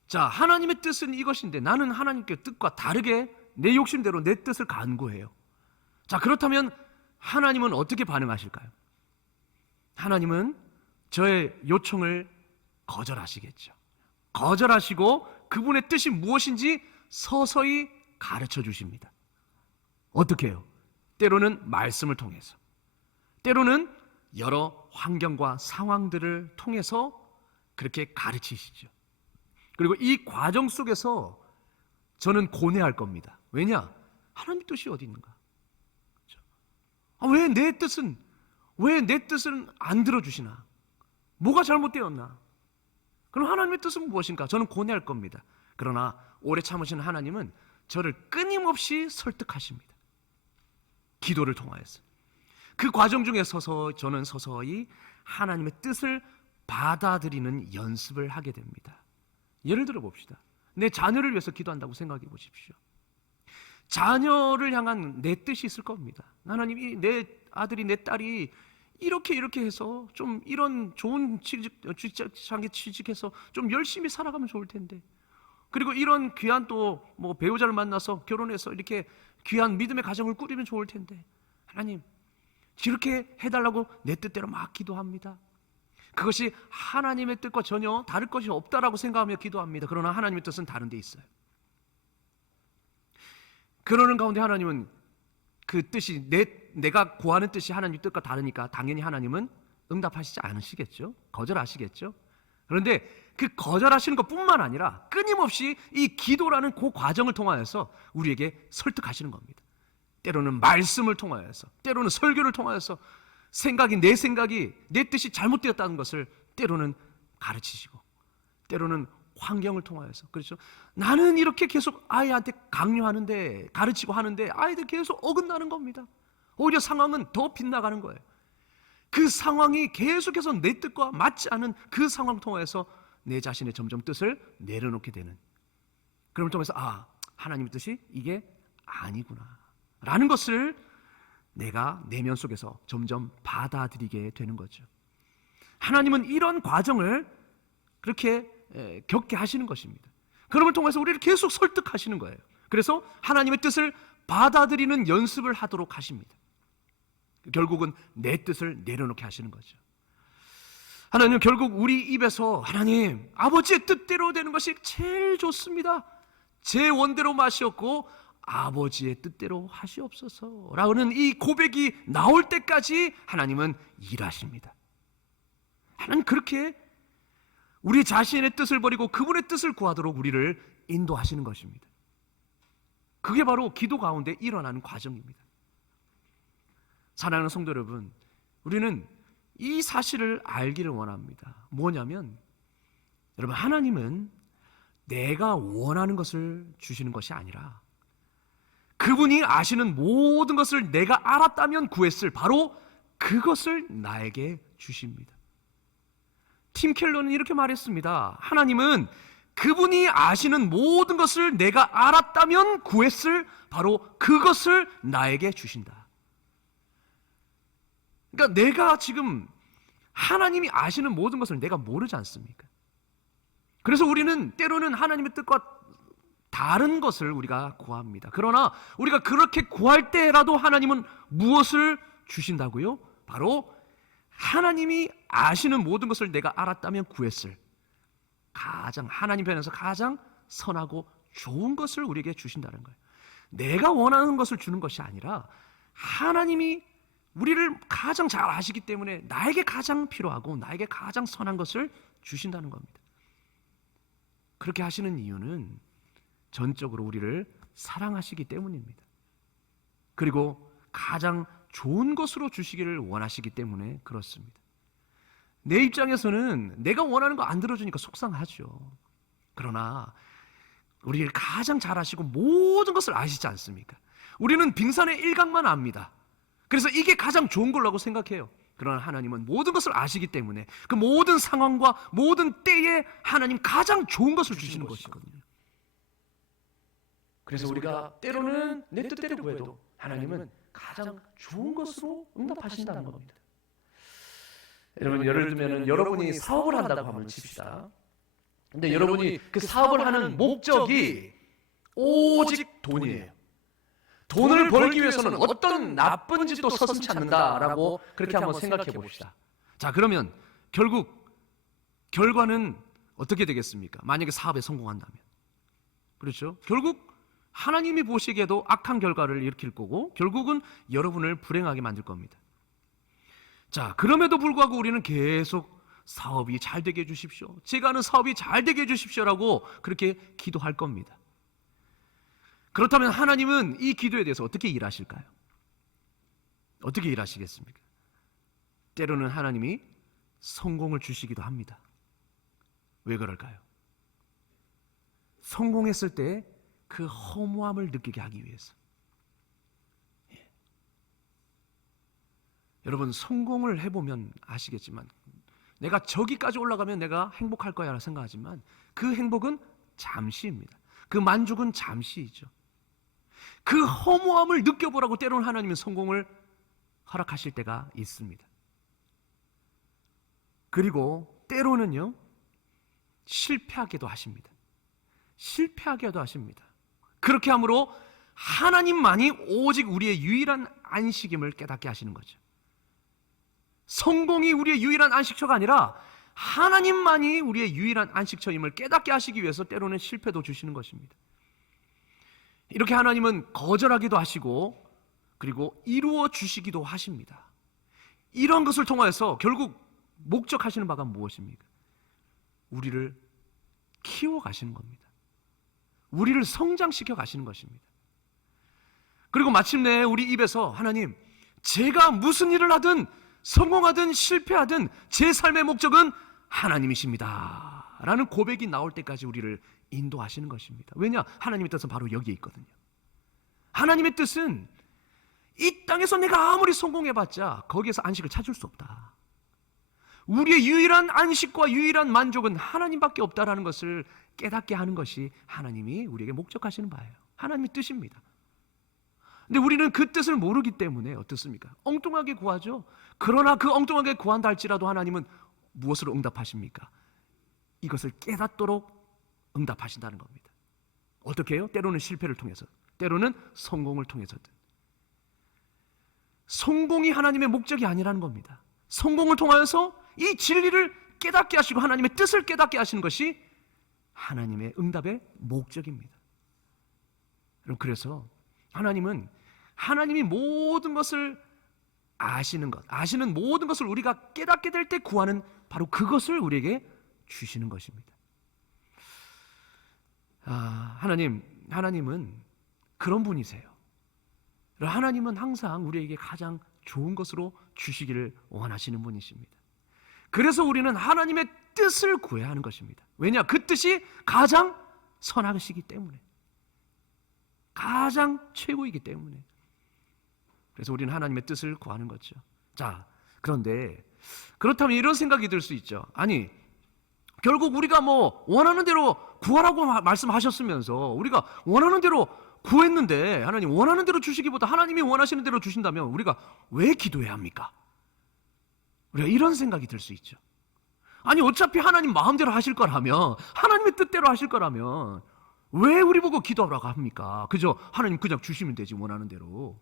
자, 하나님의 뜻은 이것인데 나는 하나님께 뜻과 다르게 내 욕심대로 내 뜻을 간구해요. 자, 그렇다면 하나님은 어떻게 반응하실까요? 하나님은 저의 요청을 거절하시겠죠. 거절하시고 그분의 뜻이 무엇인지 서서히 가르쳐 주십니다. 어떻게 해요? 때로는 말씀을 통해서, 때로는 여러 환경과 상황들을 통해서 그렇게 가르치시죠. 그리고 이 과정 속에서 저는 고뇌할 겁니다. 왜냐? 하나님의 뜻이 어디 있는가? 왜 내 뜻은 안 들어주시나? 뭐가 잘못되었나? 그럼 하나님의 뜻은 무엇인가? 저는 고뇌할 겁니다. 그러나 오래 참으시는 하나님은 저를 끊임없이 설득하십니다. 기도를 통하여서. 그 과정 중에 저는 서서히 하나님의 뜻을 받아들이는 연습을 하게 됩니다. 예를 들어 봅시다. 내 자녀를 위해서 기도한다고 생각해 보십시오. 자녀를 향한 내 뜻이 있을 겁니다. 하나님이 내 아들이 내 딸이 이렇게 해서 좀 이런 좋은 직장에 취직해서 좀 열심히 살아가면 좋을 텐데, 그리고 이런 귀한 또 뭐 배우자를 만나서 결혼해서 이렇게 귀한 믿음의 가정을 꾸리면 좋을 텐데, 하나님 이렇게 해달라고 내 뜻대로 막 기도합니다. 그것이 하나님의 뜻과 전혀 다를 것이 없다라고 생각하며 기도합니다. 그러나 하나님의 뜻은 다른 데 있어요. 그러는 가운데 하나님은 그 뜻이 내가 구하는 뜻이 하나님 뜻과 다르니까 당연히 하나님은 응답하시지 않으시겠죠. 거절하시겠죠. 그런데 그 거절하시는 것뿐만 아니라 끊임없이 이 기도라는 그 과정을 통하여서 우리에게 설득하시는 겁니다. 때로는 말씀을 통하여서, 때로는 설교를 통하여서 내 생각이 내 뜻이 잘못되었다는 것을 때로는 가르치시고, 때로는 환경을 통하여서, 그렇죠? 나는 이렇게 계속 아이한테 강요하는데, 가르치고 하는데 아이들 계속 어긋나는 겁니다. 오히려 상황은 더 빗나가는 거예요. 그 상황이 계속해서 내 뜻과 맞지 않은 그 상황을 통해서 내 자신의 점점 뜻을 내려놓게 되는, 그걸 통해서 하나님의 뜻이 이게 아니구나 라는 것을 내가 내면 속에서 점점 받아들이게 되는 거죠. 하나님은 이런 과정을 그렇게 겪게 하시는 것입니다. 그럼을 통해서 우리를 계속 설득하시는 거예요. 그래서 하나님의 뜻을 받아들이는 연습을 하도록 하십니다. 결국은 내 뜻을 내려놓게 하시는 거죠. 하나님은 결국 우리 입에서 하나님, 아버지의 뜻대로 되는 것이 제일 좋습니다. 제 원대로 마시옵고 아버지의 뜻대로 하시옵소서라는 이 고백이 나올 때까지 하나님은 일하십니다. 하나님 그렇게 우리 자신의 뜻을 버리고 그분의 뜻을 구하도록 우리를 인도하시는 것입니다. 그게 바로 기도 가운데 일어나는 과정입니다. 사랑하는 성도 여러분, 우리는 이 사실을 알기를 원합니다. 뭐냐면, 여러분, 하나님은 내가 원하는 것을 주시는 것이 아니라 그분이 아시는 모든 것을 내가 알았다면 구했을 바로 그것을 나에게 주십니다. 팀 켈러는 이렇게 말했습니다. 하나님은 그분이 아시는 모든 것을 내가 알았다면 구했을 바로 그것을 나에게 주신다. 그러니까 내가 지금 하나님이 아시는 모든 것을 내가 모르지 않습니까? 그래서 우리는 때로는 하나님의 뜻과 다른 것을 우리가 구합니다. 그러나 우리가 그렇게 구할 때라도 하나님은 무엇을 주신다고요? 바로 하나님이 아시는 모든 것을 내가 알았다면 구했을 가장, 하나님 편에서 가장 선하고 좋은 것을 우리에게 주신다는 거예요. 내가 원하는 것을 주는 것이 아니라 하나님이 우리를 가장 잘 아시기 때문에 나에게 가장 필요하고 나에게 가장 선한 것을 주신다는 겁니다. 그렇게 하시는 이유는 전적으로 우리를 사랑하시기 때문입니다. 그리고 가장 좋은 것으로 주시기를 원하시기 때문에 그렇습니다. 내 입장에서는 내가 원하는 거 안 들어주니까 속상하죠. 그러나 우리를 가장 잘 아시고 모든 것을 아시지 않습니까? 우리는 빙산의 일각만 압니다. 그래서 이게 가장 좋은 걸라고 생각해요. 그러나 하나님은 모든 것을 아시기 때문에 그 모든 상황과 모든 때에 하나님 가장 좋은 것을 주시는 것이거든요. 그래서 우리가 때로는 내 뜻대로 구해도 하나님은 가장 좋은 것으로 응답하신다는 겁니다. 여러분, 예를 들면 여러분이 사업을 한다고 한번 칩시다. 근데 여러분이 그 사업을 하는 목적이 오직 돈이에요. 돈을 벌기 위해서는 어떤 나쁜 짓도 서슴지 않는다라고 그렇게 한번 생각해 봅시다. 자, 그러면 결국 결과는 어떻게 되겠습니까? 만약에 사업에 성공한다면. 그렇죠? 결국 하나님이 보시기에도 악한 결과를 일으킬 거고 결국은 여러분을 불행하게 만들 겁니다. 자, 그럼에도 불구하고 우리는 계속 사업이 잘 되게 해주십시오, 제가 하는 사업이 잘 되게 해주십시오라고 그렇게 기도할 겁니다. 그렇다면 하나님은 이 기도에 대해서 어떻게 일하실까요? 어떻게 일하시겠습니까? 때로는 하나님이 성공을 주시기도 합니다. 왜 그럴까요? 성공했을 때 그 허무함을 느끼게 하기 위해서. 여러분, 성공을 해보면 아시겠지만 내가 저기까지 올라가면 내가 행복할 거야 라고 생각하지만 그 행복은 잠시입니다. 그 만족은 잠시이죠. 그 허무함을 느껴보라고 때로는 하나님은 성공을 허락하실 때가 있습니다. 그리고 때로는요, 실패하게도 하십니다. 실패하게도 하십니다. 그렇게 함으로 하나님만이 오직 우리의 유일한 안식임을 깨닫게 하시는 거죠. 성공이 우리의 유일한 안식처가 아니라 하나님만이 우리의 유일한 안식처임을 깨닫게 하시기 위해서 때로는 실패도 주시는 것입니다. 이렇게 하나님은 거절하기도 하시고 그리고 이루어 주시기도 하십니다. 이런 것을 통하여서 결국 목적하시는 바가 무엇입니까? 우리를 키워가시는 겁니다. 우리를 성장시켜 가시는 것입니다. 그리고 마침내 우리 입에서 하나님, 제가 무슨 일을 하든 성공하든 실패하든 제 삶의 목적은 하나님이십니다 라는 고백이 나올 때까지 우리를 인도하시는 것입니다. 왜냐? 하나님의 뜻은 바로 여기에 있거든요. 하나님의 뜻은 이 땅에서 내가 아무리 성공해봤자 거기에서 안식을 찾을 수 없다. 우리의 유일한 안식과 유일한 만족은 하나님밖에 없다라는 것을 깨닫게 하는 것이 하나님이 우리에게 목적하시는 바예요. 하나님의 뜻입니다. 근데 우리는 그 뜻을 모르기 때문에 어떻습니까? 엉뚱하게 구하죠. 그러나 그 엉뚱하게 구한다 할지라도 하나님은 무엇으로 응답하십니까? 이것을 깨닫도록 응답하신다는 겁니다. 어떻게 해요? 때로는 실패를 통해서, 때로는 성공을 통해서든. 성공이 하나님의 목적이 아니라는 겁니다. 성공을 통하여서 이 진리를 깨닫게 하시고 하나님의 뜻을 깨닫게 하시는 것이 하나님의 응답의 목적입니다. 그래서 하나님은 하나님이 모든 것을 아시는 것, 아시는 모든 것을 우리가 깨닫게 될 때 구하는 바로 그것을 우리에게 주시는 것입니다. 하나님은 그런 분이세요. 하나님은 항상 우리에게 가장 좋은 것으로 주시기를 원하시는 분이십니다. 그래서 우리는 하나님의 뜻을 구해야 하는 것입니다. 왜냐? 그 뜻이 가장 선하시기 때문에, 가장 최고이기 때문에. 그래서 우리는 하나님의 뜻을 구하는 거죠. 자, 그런데 그렇다면 이런 생각이 들 수 있죠. 아니, 결국 우리가 원하는 대로 구하라고 말씀하셨으면서 우리가 원하는 대로 구했는데 하나님 원하는 대로 주시기보다 하나님이 원하시는 대로 주신다면 우리가 왜 기도해야 합니까? 우리가 이런 생각이 들 수 있죠. 아니 어차피 하나님 마음대로 하실 거라면, 하나님의 뜻대로 하실 거라면 왜 우리 보고 기도하라고 합니까? 그죠? 하나님 그냥 주시면 되지, 원하는 대로.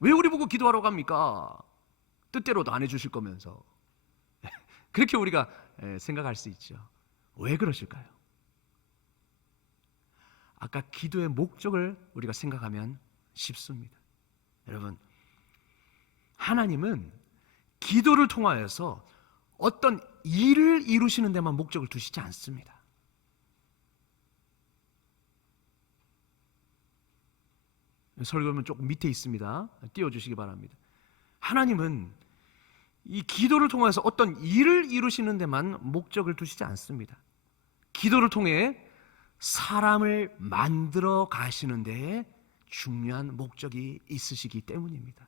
왜 우리 보고 기도하라고 합니까? 뜻대로도 안 해주실 거면서. 그렇게 우리가 생각할 수 있죠. 왜 그러실까요? 아까 기도의 목적을 우리가 생각하면 쉽습니다. 여러분, 하나님은 기도를 통하여서 어떤 일을 이루시는 데만 목적을 두시지 않습니다. 설교는 조금 밑에 있습니다. 띄워주시기 바랍니다. 하나님은 이 기도를 통해서 어떤 일을 이루시는 데만 목적을 두시지 않습니다. 기도를 통해 사람을 만들어 가시는 데 중요한 목적이 있으시기 때문입니다.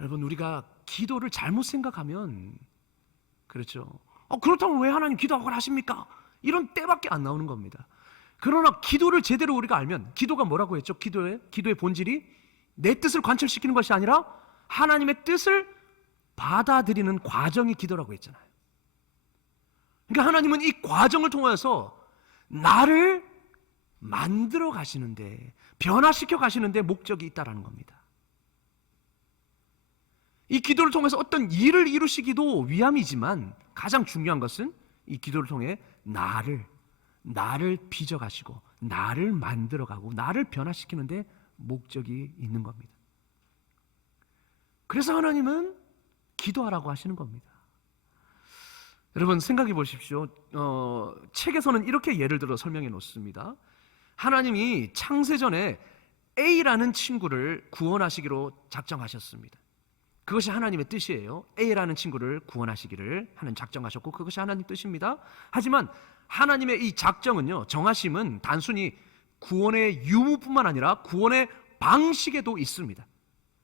여러분, 우리가 기도를 잘못 생각하면, 그렇죠, 그렇다면 왜 하나님 기도하고 하십니까? 이런 때밖에 안 나오는 겁니다. 그러나 기도를 제대로 우리가 알면, 기도가 뭐라고 했죠? 기도의 본질이 내 뜻을 관철시키는 것이 아니라 하나님의 뜻을 받아들이는 과정이 기도라고 했잖아요. 그러니까 하나님은 이 과정을 통해서 나를 만들어 가시는데, 변화시켜 가시는데 목적이 있다라는 겁니다. 이 기도를 통해서 어떤 일을 이루시기도 위함이지만 가장 중요한 것은 이 기도를 통해 나를 빚어가시고 나를 만들어가고 나를 변화시키는데 목적이 있는 겁니다. 그래서 하나님은 기도하라고 하시는 겁니다. 여러분, 생각해 보십시오. 책에서는 이렇게 예를 들어 설명해 놓습니다. 하나님이 창세전에 A라는 친구를 구원하시기로 작정하셨습니다. 그것이 하나님의 뜻이에요. A라는 친구를 구원하시기를 하나님 작정하셨고, 그것이 하나님 뜻입니다. 하지만 하나님의 이 작정은요, 정하심은 단순히 구원의 유무뿐만 아니라 구원의 방식에도 있습니다.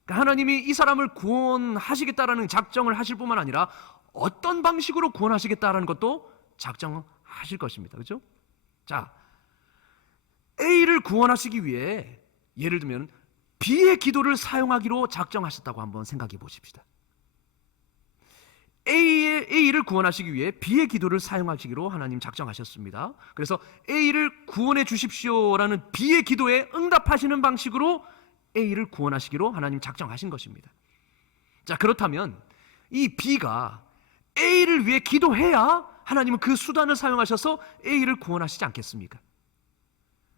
그러니까 하나님이 이 사람을 구원하시겠다라는 작정을 하실 뿐만 아니라 어떤 방식으로 구원하시겠다라는 것도 작정하실 것입니다. 그렇죠? 자, A를 구원하시기 위해 예를 들면 B의 기도를 사용하기로 작정하셨다고 한번 생각해 보십시다. A를 구원하시기 위해 B의 기도를 사용하시기로 하나님 작정하셨습니다. 그래서 A를 구원해 주십시오라는 B의 기도에 응답하시는 방식으로 A를 구원하시기로 하나님 작정하신 것입니다. 자, 그렇다면 이 B가 A를 위해 기도해야 하나님은 그 수단을 사용하셔서 A를 구원하시지 않겠습니까?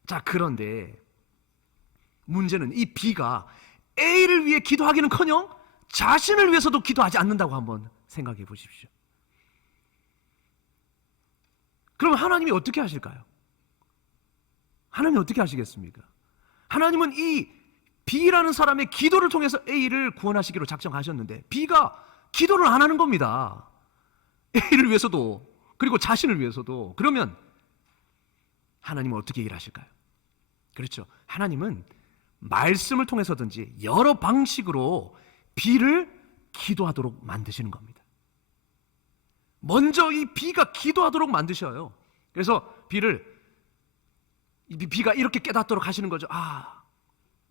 자, 그런데 문제는 이 B가 A를 위해 기도하기는커녕 자신을 위해서도 기도하지 않는다고 한번 생각해 보십시오. 그럼 하나님이 어떻게 하실까요? 하나님이 어떻게 하시겠습니까? 하나님은 이 B라는 사람의 기도를 통해서 A를 구원하시기로 작정하셨는데 B가 기도를 안 하는 겁니다. A를 위해서도 그리고 자신을 위해서도. 그러면 하나님은 어떻게 일하실까요? 그렇죠. 하나님은 말씀을 통해서든지 여러 방식으로 B를 기도하도록 만드시는 겁니다. 먼저 이 B가 기도하도록 만드셔요. 그래서 B가 이렇게 깨닫도록 하시는 거죠.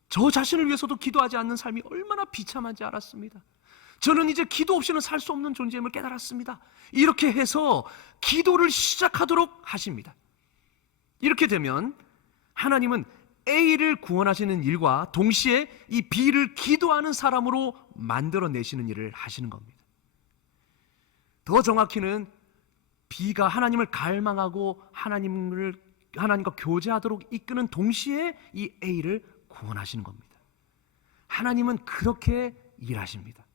저 자신을 위해서도 기도하지 않는 삶이 얼마나 비참한지 알았습니다. 저는 이제 기도 없이는 살 수 없는 존재임을 깨달았습니다. 이렇게 해서 기도를 시작하도록 하십니다. 이렇게 되면 하나님은 A를 구원하시는 일과 동시에 이 B를 기도하는 사람으로 만들어내시는 일을 하시는 겁니다. 더 정확히는 B가 하나님을 갈망하고 하나님과 교제하도록 이끄는 동시에 이 A를 구원하시는 겁니다. 하나님은 그렇게 일하십니다.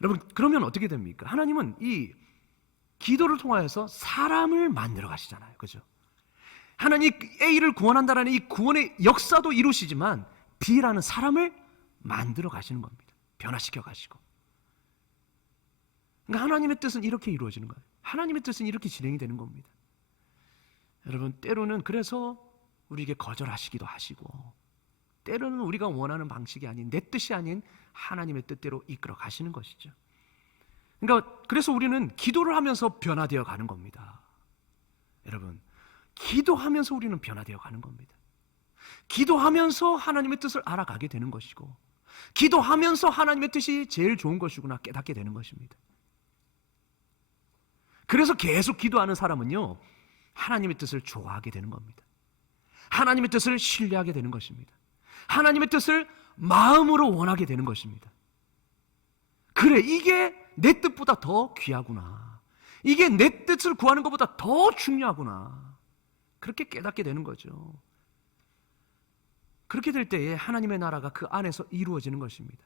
여러분, 그러면 어떻게 됩니까? 하나님은 이 기도를 통하여서 사람을 만들어 가시잖아요. 그죠? 하나님 A를 구원한다라는 이 구원의 역사도 이루시지만 B라는 사람을 만들어 가시는 겁니다. 변화시켜 가시고. 그러니까 하나님의 뜻은 이렇게 이루어지는 거예요. 하나님의 뜻은 이렇게 진행이 되는 겁니다. 여러분, 때로는 그래서 우리에게 거절하시기도 하시고, 때로는 우리가 원하는 방식이 아닌, 내 뜻이 아닌 하나님의 뜻대로 이끌어 가시는 것이죠. 그러니까 그래서 우리는 기도를 하면서 변화되어 가는 겁니다. 여러분, 기도하면서 우리는 변화되어 가는 겁니다. 기도하면서 하나님의 뜻을 알아가게 되는 것이고, 기도하면서 하나님의 뜻이 제일 좋은 것이구나 깨닫게 되는 것입니다. 그래서 계속 기도하는 사람은요, 하나님의 뜻을 좋아하게 되는 겁니다. 하나님의 뜻을 신뢰하게 되는 것입니다. 하나님의 뜻을 마음으로 원하게 되는 것입니다. 그래, 이게 내 뜻보다 더 귀하구나. 이게 내 뜻을 구하는 것보다 더 중요하구나. 그렇게 깨닫게 되는 거죠. 그렇게 될 때에 하나님의 나라가 그 안에서 이루어지는 것입니다.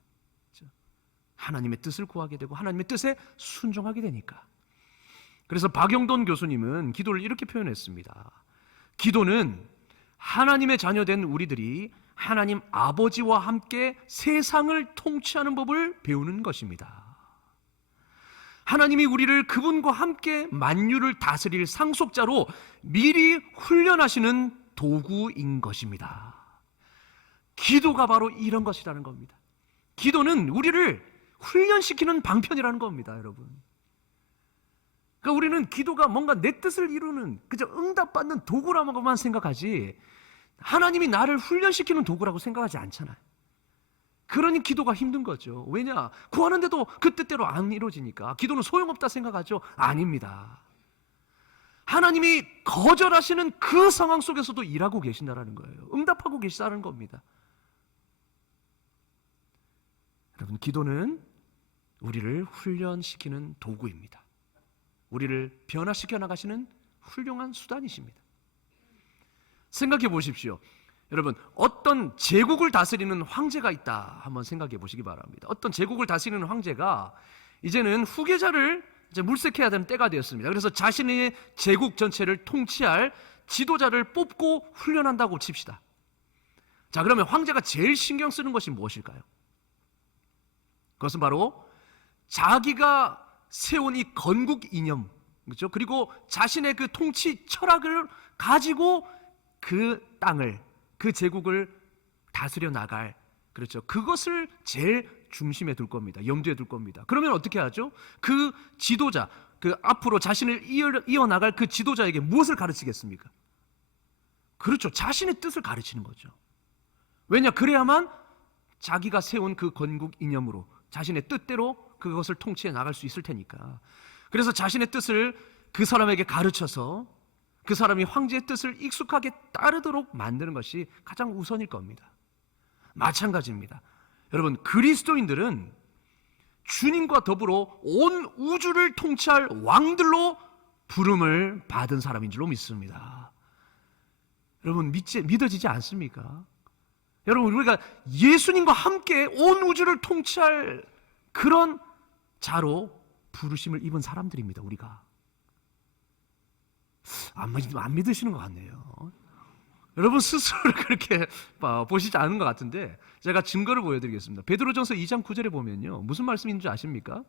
하나님의 뜻을 구하게 되고 하나님의 뜻에 순종하게 되니까. 그래서 박영돈 교수님은 기도를 이렇게 표현했습니다. 기도는 하나님의 자녀된 우리들이 하나님 아버지와 함께 세상을 통치하는 법을 배우는 것입니다. 하나님이 우리를 그분과 함께 만유를 다스릴 상속자로 미리 훈련하시는 도구인 것입니다. 기도가 바로 이런 것이라는 겁니다. 기도는 우리를 훈련시키는 방편이라는 겁니다, 여러분. 그러니까 우리는 기도가 뭔가 내 뜻을 이루는 그저 응답받는 도구라고만 생각하지 하나님이 나를 훈련시키는 도구라고 생각하지 않잖아요. 그러니 기도가 힘든 거죠. 왜냐? 구하는데도 그 뜻대로 안 이루어지니까 기도는 소용없다 생각하죠? 아닙니다. 하나님이 거절하시는 그 상황 속에서도 일하고 계신다는 거예요. 응답하고 계시다는 겁니다. 여러분, 기도는 우리를 훈련시키는 도구입니다. 우리를 변화시켜 나가시는 훌륭한 수단이십니다. 생각해 보십시오. 여러분, 어떤 제국을 다스리는 황제가 있다 한번 생각해 보시기 바랍니다. 어떤 제국을 다스리는 황제가 이제는 후계자를 이제 물색해야 되는 때가 되었습니다. 그래서 자신의 제국 전체를 통치할 지도자를 뽑고 훈련한다고 칩시다. 자, 그러면 황제가 제일 신경 쓰는 것이 무엇일까요? 그것은 바로 자기가 세운 이 건국 이념, 그렇죠? 그리고 자신의 그 통치 철학을 가지고 그 땅을, 그 제국을 다스려 나갈, 그렇죠? 그것을 제일 중심에 둘 겁니다. 염두에 둘 겁니다. 그러면 어떻게 하죠? 그 지도자, 그 앞으로 자신을 이어나갈 그 지도자에게 무엇을 가르치겠습니까? 그렇죠. 자신의 뜻을 가르치는 거죠. 왜냐? 그래야만 자기가 세운 그 건국 이념으로 자신의 뜻대로 그것을 통치해 나갈 수 있을 테니까. 그래서 자신의 뜻을 그 사람에게 가르쳐서 그 사람이 황제의 뜻을 익숙하게 따르도록 만드는 것이 가장 우선일 겁니다. 마찬가지입니다. 여러분, 그리스도인들은 주님과 더불어 온 우주를 통치할 왕들로 부름을 받은 사람인 줄로 믿습니다. 여러분, 믿어지지 않습니까? 여러분, 우리가 예수님과 함께 온 우주를 통치할 그런 자로 부르심을 입은 사람들입니다. 우리가 안 믿으시는 것 같네요. 여러분 스스로를 그렇게 보시지 않은 것 같은데 제가 증거를 보여드리겠습니다. 베드로전서 2장 9절에 보면요, 무슨 말씀인 줄 아십니까?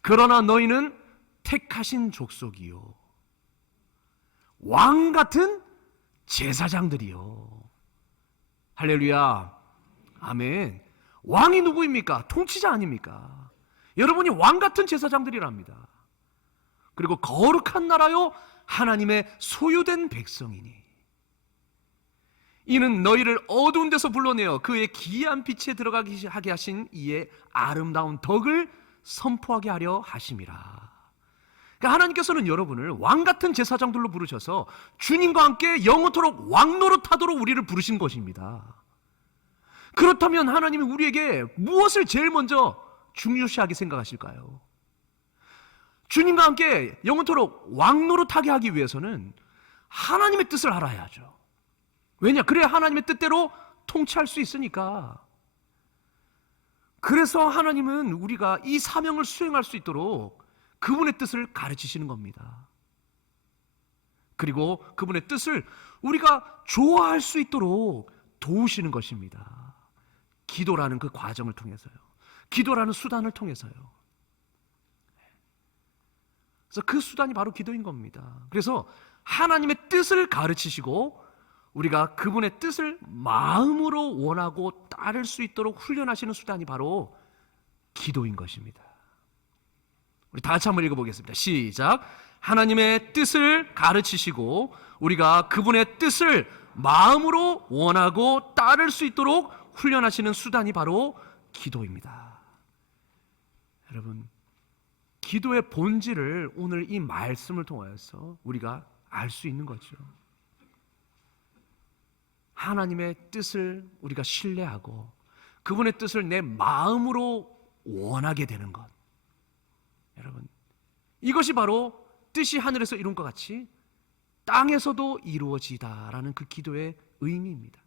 그러나 너희는 택하신 족속이요 왕 같은 제사장들이요. 할렐루야, 아멘. 왕이 누구입니까? 통치자 아닙니까? 여러분이 왕 같은 제사장들이랍니다. 그리고 거룩한 나라요 하나님의 소유된 백성이니 이는 너희를 어두운 데서 불러내어 그의 기이한 빛에 들어가게 하게 하신 이의 아름다운 덕을 선포하게 하려 하심이라. 그러니까 하나님께서는 여러분을 왕 같은 제사장들로 부르셔서 주님과 함께 영원토록 왕노릇하도록 우리를 부르신 것입니다. 그렇다면 하나님이 우리에게 무엇을 제일 먼저 중요시하게 생각하실까요? 주님과 함께 영원토록 왕노릇하게 하기 위해서는 하나님의 뜻을 알아야죠. 왜냐? 그래야 하나님의 뜻대로 통치할 수 있으니까. 그래서 하나님은 우리가 이 사명을 수행할 수 있도록 그분의 뜻을 가르치시는 겁니다. 그리고 그분의 뜻을 우리가 좋아할 수 있도록 도우시는 것입니다. 기도라는 그 과정을 통해서요. 기도라는 수단을 통해서요. 그래서 그 수단이 바로 기도인 겁니다. 그래서 하나님의 뜻을 가르치시고 우리가 그분의 뜻을 마음으로 원하고 따를 수 있도록 훈련하시는 수단이 바로 기도인 것입니다. 우리 다 같이 한번 읽어보겠습니다. 시작. 하나님의 뜻을 가르치시고 우리가 그분의 뜻을 마음으로 원하고 따를 수 있도록 훈련하시는 수단이 바로 기도입니다. 여러분, 기도의 본질을 오늘 이 말씀을 통하여서 우리가 알 수 있는 거죠. 하나님의 뜻을 우리가 신뢰하고 그분의 뜻을 내 마음으로 원하게 되는 것. 여러분, 이것이 바로 뜻이 하늘에서 이룬 것 같이 땅에서도 이루어지다라는 그 기도의 의미입니다.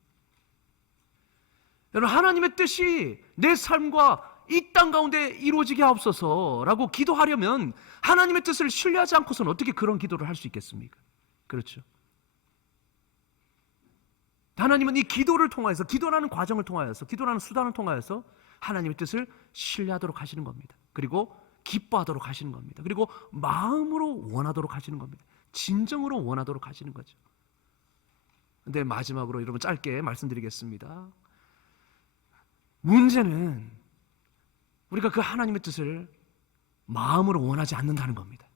여러분, 하나님의 뜻이 내 삶과 이 땅 가운데 이루어지게 하옵소서라고 기도하려면 하나님의 뜻을 신뢰하지 않고서는 어떻게 그런 기도를 할 수 있겠습니까? 그렇죠. 하나님은 이 기도를 통하여서, 기도라는 과정을 통하여서, 기도라는 수단을 통하여서 하나님의 뜻을 신뢰하도록 하시는 겁니다. 그리고 기뻐하도록 하시는 겁니다. 그리고 마음으로 원하도록 하시는 겁니다. 진정으로 원하도록 하시는 거죠. 근데 마지막으로 여러분 짧게 말씀드리겠습니다. 문제는 우리가 그 하나님의 뜻을 마음으로 원하지 않는다는 겁니다.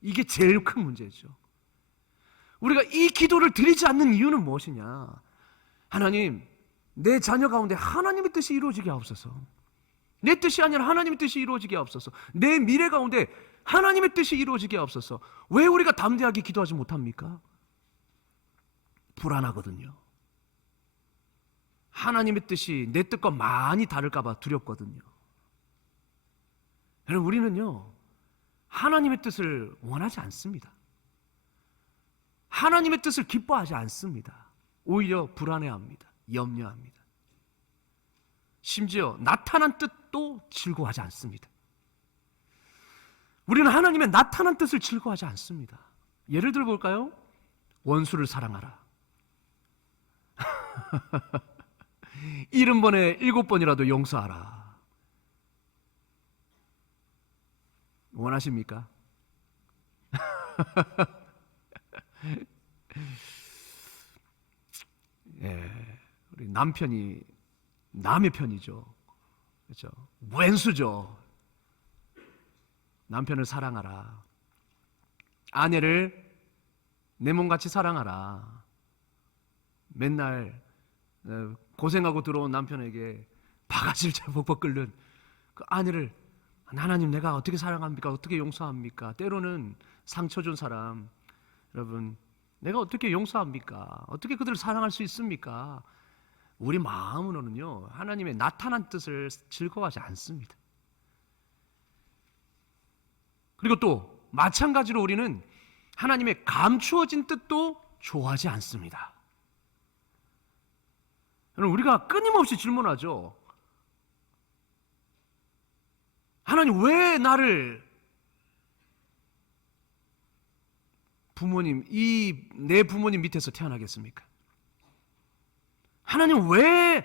이게 제일 큰 문제죠. 우리가 이 기도를 드리지 않는 이유는 무엇이냐? 하나님, 내 자녀 가운데 하나님의 뜻이 이루어지게 하옵소서. 내 뜻이 아니라 하나님의 뜻이 이루어지게 하옵소서. 내 미래 가운데 하나님의 뜻이 이루어지게 하옵소서. 왜 우리가 담대하게 기도하지 못합니까? 불안하거든요. 하나님의 뜻이 내 뜻과 많이 다를까 봐 두렵거든요. 여러분, 우리는요 하나님의 뜻을 원하지 않습니다. 하나님의 뜻을 기뻐하지 않습니다. 오히려 불안해합니다. 염려합니다. 심지어 나타난 뜻도 즐거워하지 않습니다. 우리는 하나님의 나타난 뜻을 즐거워하지 않습니다. 예를 들어 볼까요? 원수를 사랑하라. 70번에 7번이라도 용서하라. 원하십니까? 예, 우리 남편이 남의 편이죠. 그렇죠? 왼수죠. 남편을 사랑하라. 아내를 내 몸같이 사랑하라. 맨날 고생하고 들어온 남편에게 바가지를 벅벅 끓는 그 아내를 하나님 내가 어떻게 사랑합니까? 어떻게 용서합니까? 때로는 상처 준 사람, 여러분 내가 어떻게 용서합니까? 어떻게 그들을 사랑할 수 있습니까? 우리 마음으로는요 하나님의 나타난 뜻을 즐거워하지 않습니다. 그리고 또 마찬가지로 우리는 하나님의 감추어진 뜻도 좋아하지 않습니다. 여러분, 우리가 끊임없이 질문하죠. 하나님 왜 나를 내 부모님 밑에서 태어나겠습니까? 하나님 왜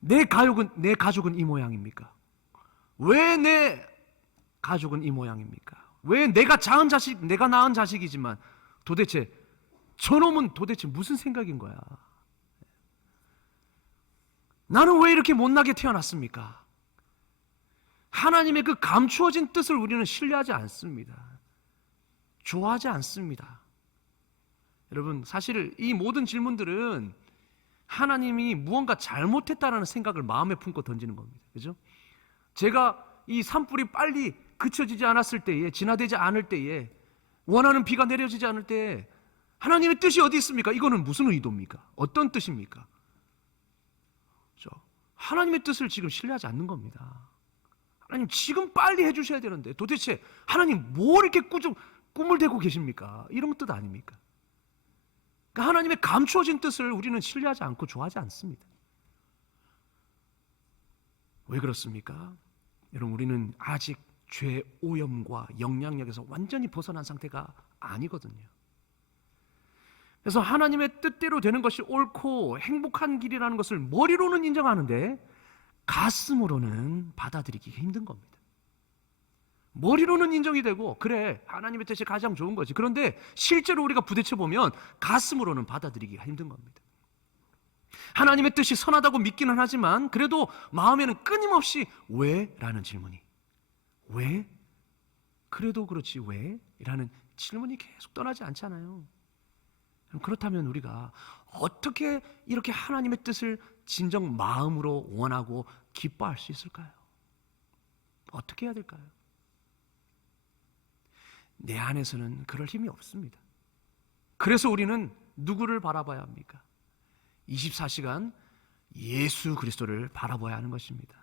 내 가족은 이 모양입니까? 왜 내 가족은 이 모양입니까? 왜 내가 낳은 자식이지만 도대체 저놈은 도대체 무슨 생각인 거야? 나는 왜 이렇게 못나게 태어났습니까? 하나님의 그 감추어진 뜻을 우리는 신뢰하지 않습니다. 좋아하지 않습니다. 여러분, 사실 이 모든 질문들은 하나님이 무언가 잘못했다라는 생각을 마음에 품고 던지는 겁니다. 그죠? 제가 이 산불이 빨리 그쳐지지 않았을 때에, 진화되지 않을 때에, 원하는 비가 내려지지 않을 때에 하나님의 뜻이 어디 있습니까? 이거는 무슨 의도입니까? 어떤 뜻입니까? 그렇죠? 하나님의 뜻을 지금 신뢰하지 않는 겁니다. 하나님 지금 빨리 해주셔야 되는데 도대체 하나님 뭘 이렇게 꿈을 대고 계십니까? 이런 뜻 아닙니까? 그러니까 하나님의 감추어진 뜻을 우리는 신뢰하지 않고 좋아하지 않습니다. 왜 그렇습니까? 여러분, 우리는 아직 죄의 오염과 영향력에서 완전히 벗어난 상태가 아니거든요. 그래서 하나님의 뜻대로 되는 것이 옳고 행복한 길이라는 것을 머리로는 인정하는데 가슴으로는 받아들이기 힘든 겁니다. 머리로는 인정이 되고 그래 하나님의 뜻이 가장 좋은 거지. 그런데 실제로 우리가 부딪혀 보면 가슴으로는 받아들이기가 힘든 겁니다. 하나님의 뜻이 선하다고 믿기는 하지만 그래도 마음에는 끊임없이 왜? 라는 질문이, 왜? 그래도 그렇지 왜? 라는 질문이 계속 떠나지 않잖아요. 그렇다면 우리가 어떻게 이렇게 하나님의 뜻을 진정 마음으로 원하고 기뻐할 수 있을까요? 어떻게 해야 될까요? 내 안에서는 그럴 힘이 없습니다. 그래서 우리는 누구를 바라봐야 합니까? 24시간 예수 그리스도를 바라봐야 하는 것입니다.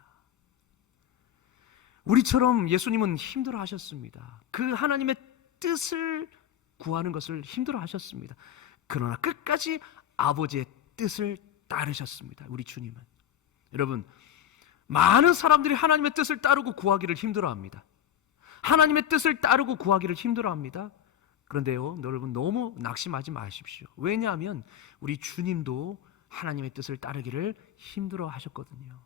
우리처럼 예수님은 힘들어 하셨습니다. 그 하나님의 뜻을 구하는 것을 힘들어 하셨습니다. 그러나 끝까지 아버지의 뜻을 따르셨습니다. 우리 주님은. 여러분, 많은 사람들이 하나님의 뜻을 따르고 구하기를 힘들어합니다. 하나님의 뜻을 따르고 구하기를 힘들어합니다. 그런데요, 여러분 너무 낙심하지 마십시오. 왜냐하면 우리 주님도 하나님의 뜻을 따르기를 힘들어 하셨거든요.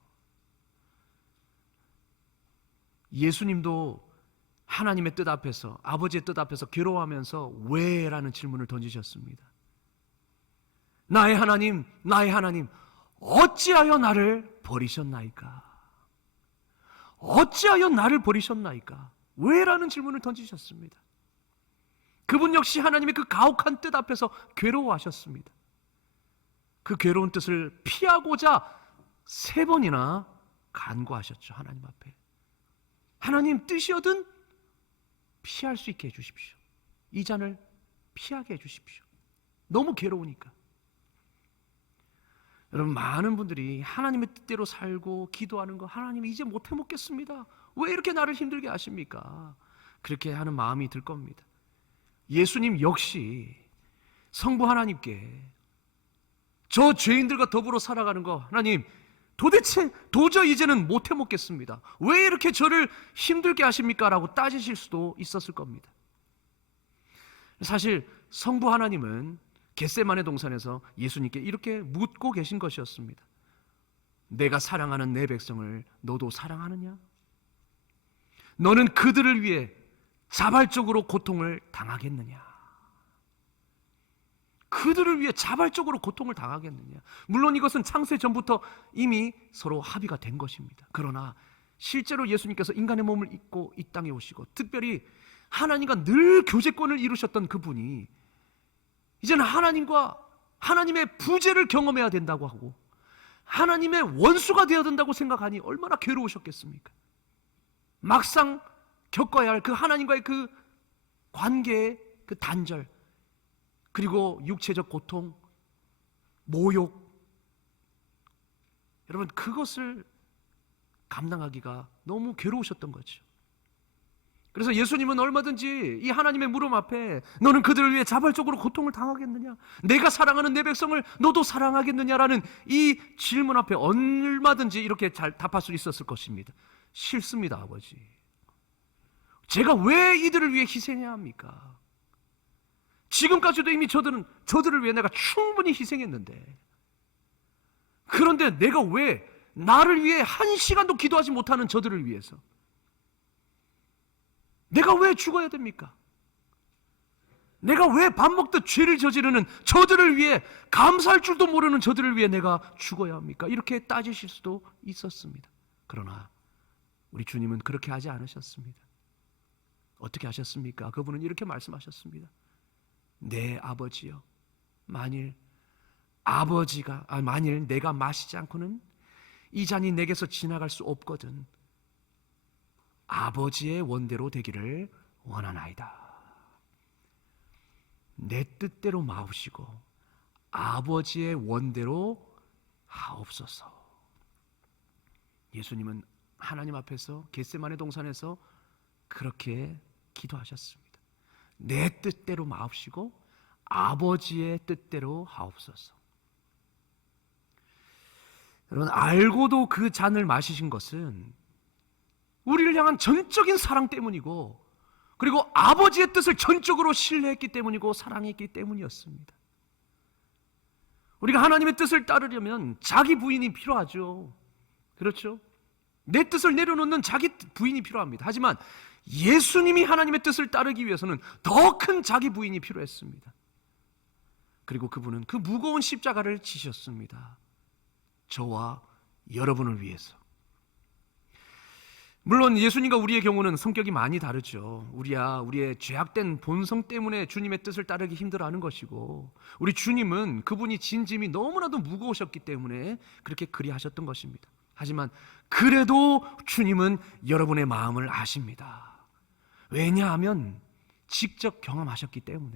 예수님도 하나님의 뜻 앞에서, 아버지의 뜻 앞에서 괴로워하면서 왜? 라는 질문을 던지셨습니다. 나의 하나님, 나의 하나님, 어찌하여 나를 버리셨나이까? 어찌하여 나를 버리셨나이까? 왜? 라는 질문을 던지셨습니다. 그분 역시 하나님의 그 가혹한 뜻 앞에서 괴로워하셨습니다. 그 괴로운 뜻을 피하고자 3번이나 간구하셨죠. 하나님 앞에. 하나님, 뜻이어든 피할 수 있게 해주십시오. 이 잔을 피하게 해주십시오. 너무 괴로우니까. 여러분, 많은 분들이 하나님의 뜻대로 살고 기도하는 거, 하나님 이제 못해 먹겠습니다. 왜 이렇게 나를 힘들게 하십니까? 그렇게 하는 마음이 들 겁니다. 예수님 역시 성부 하나님께 저 죄인들과 더불어 살아가는 거, 하나님 도저히 이제는 못해 먹겠습니다. 왜 이렇게 저를 힘들게 하십니까? 라고 따지실 수도 있었을 겁니다. 사실 성부 하나님은 겟세마네 동산에서 예수님께 이렇게 묻고 계신 것이었습니다. 내가 사랑하는 내 백성을 너도 사랑하느냐? 너는 그들을 위해 자발적으로 고통을 당하겠느냐? 그들을 위해 자발적으로 고통을 당하겠느냐? 물론 이것은 창세 전부터 이미 서로 합의가 된 것입니다. 그러나 실제로 예수님께서 인간의 몸을 입고 이 땅에 오시고, 특별히 하나님과 늘 교제권을 이루셨던 그분이 이제는 하나님과 하나님의 부재를 경험해야 된다고 하고 하나님의 원수가 되어야 된다고 생각하니 얼마나 괴로우셨겠습니까? 막상 겪어야 할 그 하나님과의 그 관계의 그 단절, 그리고 육체적 고통, 모욕, 여러분 그것을 감당하기가 너무 괴로우셨던 거죠. 그래서 예수님은 얼마든지 이 하나님의 물음 앞에 너는 그들을 위해 자발적으로 고통을 당하겠느냐? 내가 사랑하는 내 백성을 너도 사랑하겠느냐라는 이 질문 앞에 얼마든지 이렇게 잘 답할 수 있었을 것입니다. 싫습니다, 아버지. 제가 왜 이들을 위해 희생해야 합니까? 지금까지도 이미 저들을 위해 내가 충분히 희생했는데, 그런데 내가 왜 나를 위해 1시간도 기도하지 못하는 저들을 위해서 내가 왜 죽어야 됩니까? 내가 왜 밥 먹듯 죄를 저지르는 저들을 위해, 감사할 줄도 모르는 저들을 위해 내가 죽어야 합니까? 이렇게 따지실 수도 있었습니다. 그러나 우리 주님은 그렇게 하지 않으셨습니다. 어떻게 하셨습니까? 그분은 이렇게 말씀하셨습니다. 내 아버지여, 만일 내가 마시지 않고는 이 잔이 내게서 지나갈 수 없거든 아버지의 원대로 되기를 원하나이다. 내 뜻대로 마우시고 아버지의 원대로 하옵소서. 예수님은 하나님 앞에서 겟세마네 동산에서 그렇게 기도하셨습니다. 내 뜻대로 마옵시고 아버지의 뜻대로 하옵소서. 여러분, 알고도 그 잔을 마시신 것은 우리를 향한 전적인 사랑 때문이고, 그리고 아버지의 뜻을 전적으로 신뢰했기 때문이고 사랑했기 때문이었습니다. 우리가 하나님의 뜻을 따르려면 자기 부인이 필요하죠. 그렇죠? 내 뜻을 내려놓는 자기 부인이 필요합니다. 하지만 예수님이 하나님의 뜻을 따르기 위해서는 더 큰 자기 부인이 필요했습니다. 그리고 그분은 그 무거운 십자가를 지셨습니다. 저와 여러분을 위해서. 물론 예수님과 우리의 경우는 성격이 많이 다르죠. 우리의 죄악된 본성 때문에 주님의 뜻을 따르기 힘들어하는 것이고, 우리 주님은 그분이 진 짐이 너무나도 무거우셨기 때문에 그렇게 그리하셨던 것입니다. 하지만 그래도 주님은 여러분의 마음을 아십니다. 왜냐하면 직접 경험하셨기 때문에.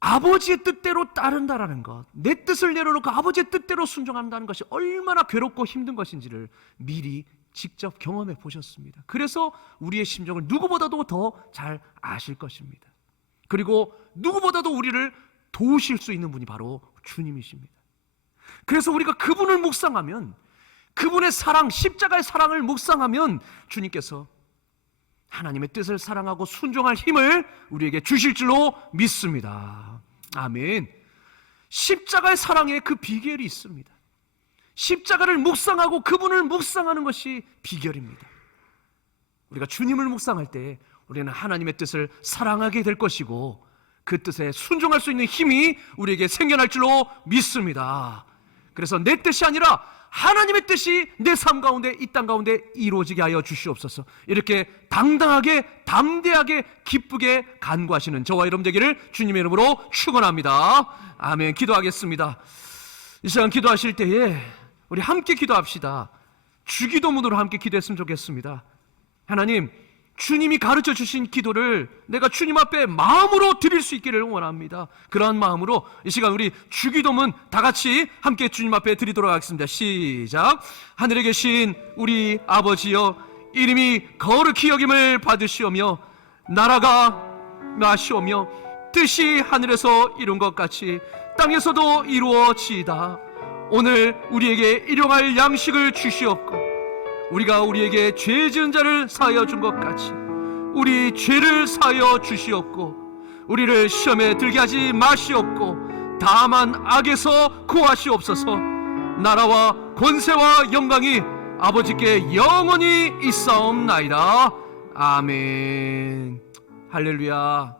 아버지의 뜻대로 따른다라는 것, 내 뜻을 내려놓고 아버지의 뜻대로 순종한다는 것이 얼마나 괴롭고 힘든 것인지를 미리 직접 경험해 보셨습니다. 그래서 우리의 심정을 누구보다도 더 잘 아실 것입니다. 그리고 누구보다도 우리를 도우실 수 있는 분이 바로 주님이십니다. 그래서 우리가 그분을 묵상하면, 그분의 사랑, 십자가의 사랑을 묵상하면 주님께서 하나님의 뜻을 사랑하고 순종할 힘을 우리에게 주실 줄로 믿습니다. 아멘. 십자가의 사랑에 그 비결이 있습니다. 십자가를 묵상하고 그분을 묵상하는 것이 비결입니다. 우리가 주님을 묵상할 때 우리는 하나님의 뜻을 사랑하게 될 것이고, 그 뜻에 순종할 수 있는 힘이 우리에게 생겨날 줄로 믿습니다. 그래서 내 뜻이 아니라 하나님의 뜻이 내 삶 가운데, 이 땅 가운데 이루어지게 하여 주시옵소서. 이렇게 당당하게, 담대하게, 기쁘게 간구하시는 저와 여러분 되기를 주님의 이름으로 축원합니다. 아멘. 기도하겠습니다. 이 시간 기도하실 때에 우리 함께 기도합시다. 주기도문으로 함께 기도했으면 좋겠습니다. 하나님, 주님이 가르쳐 주신 기도를 내가 주님 앞에 마음으로 드릴 수 있기를 원합니다. 그러한 마음으로 이 시간 우리 주기도문 다 같이 함께 주님 앞에 드리도록 하겠습니다. 시작. 하늘에 계신 우리 아버지여, 이름이 거룩히 여김을 받으시오며 나라가 나시오며 뜻이 하늘에서 이룬 것 같이 땅에서도 이루어지이다. 오늘 우리에게 일용할 양식을 주시옵고, 우리가 우리에게 죄 지은 자를 사하여 준 것 같이 우리 죄를 사하여 주시옵고, 우리를 시험에 들게 하지 마시옵고, 다만 악에서 구하시옵소서. 나라와 권세와 영광이 아버지께 영원히 있사옵나이다. 아멘. 할렐루야.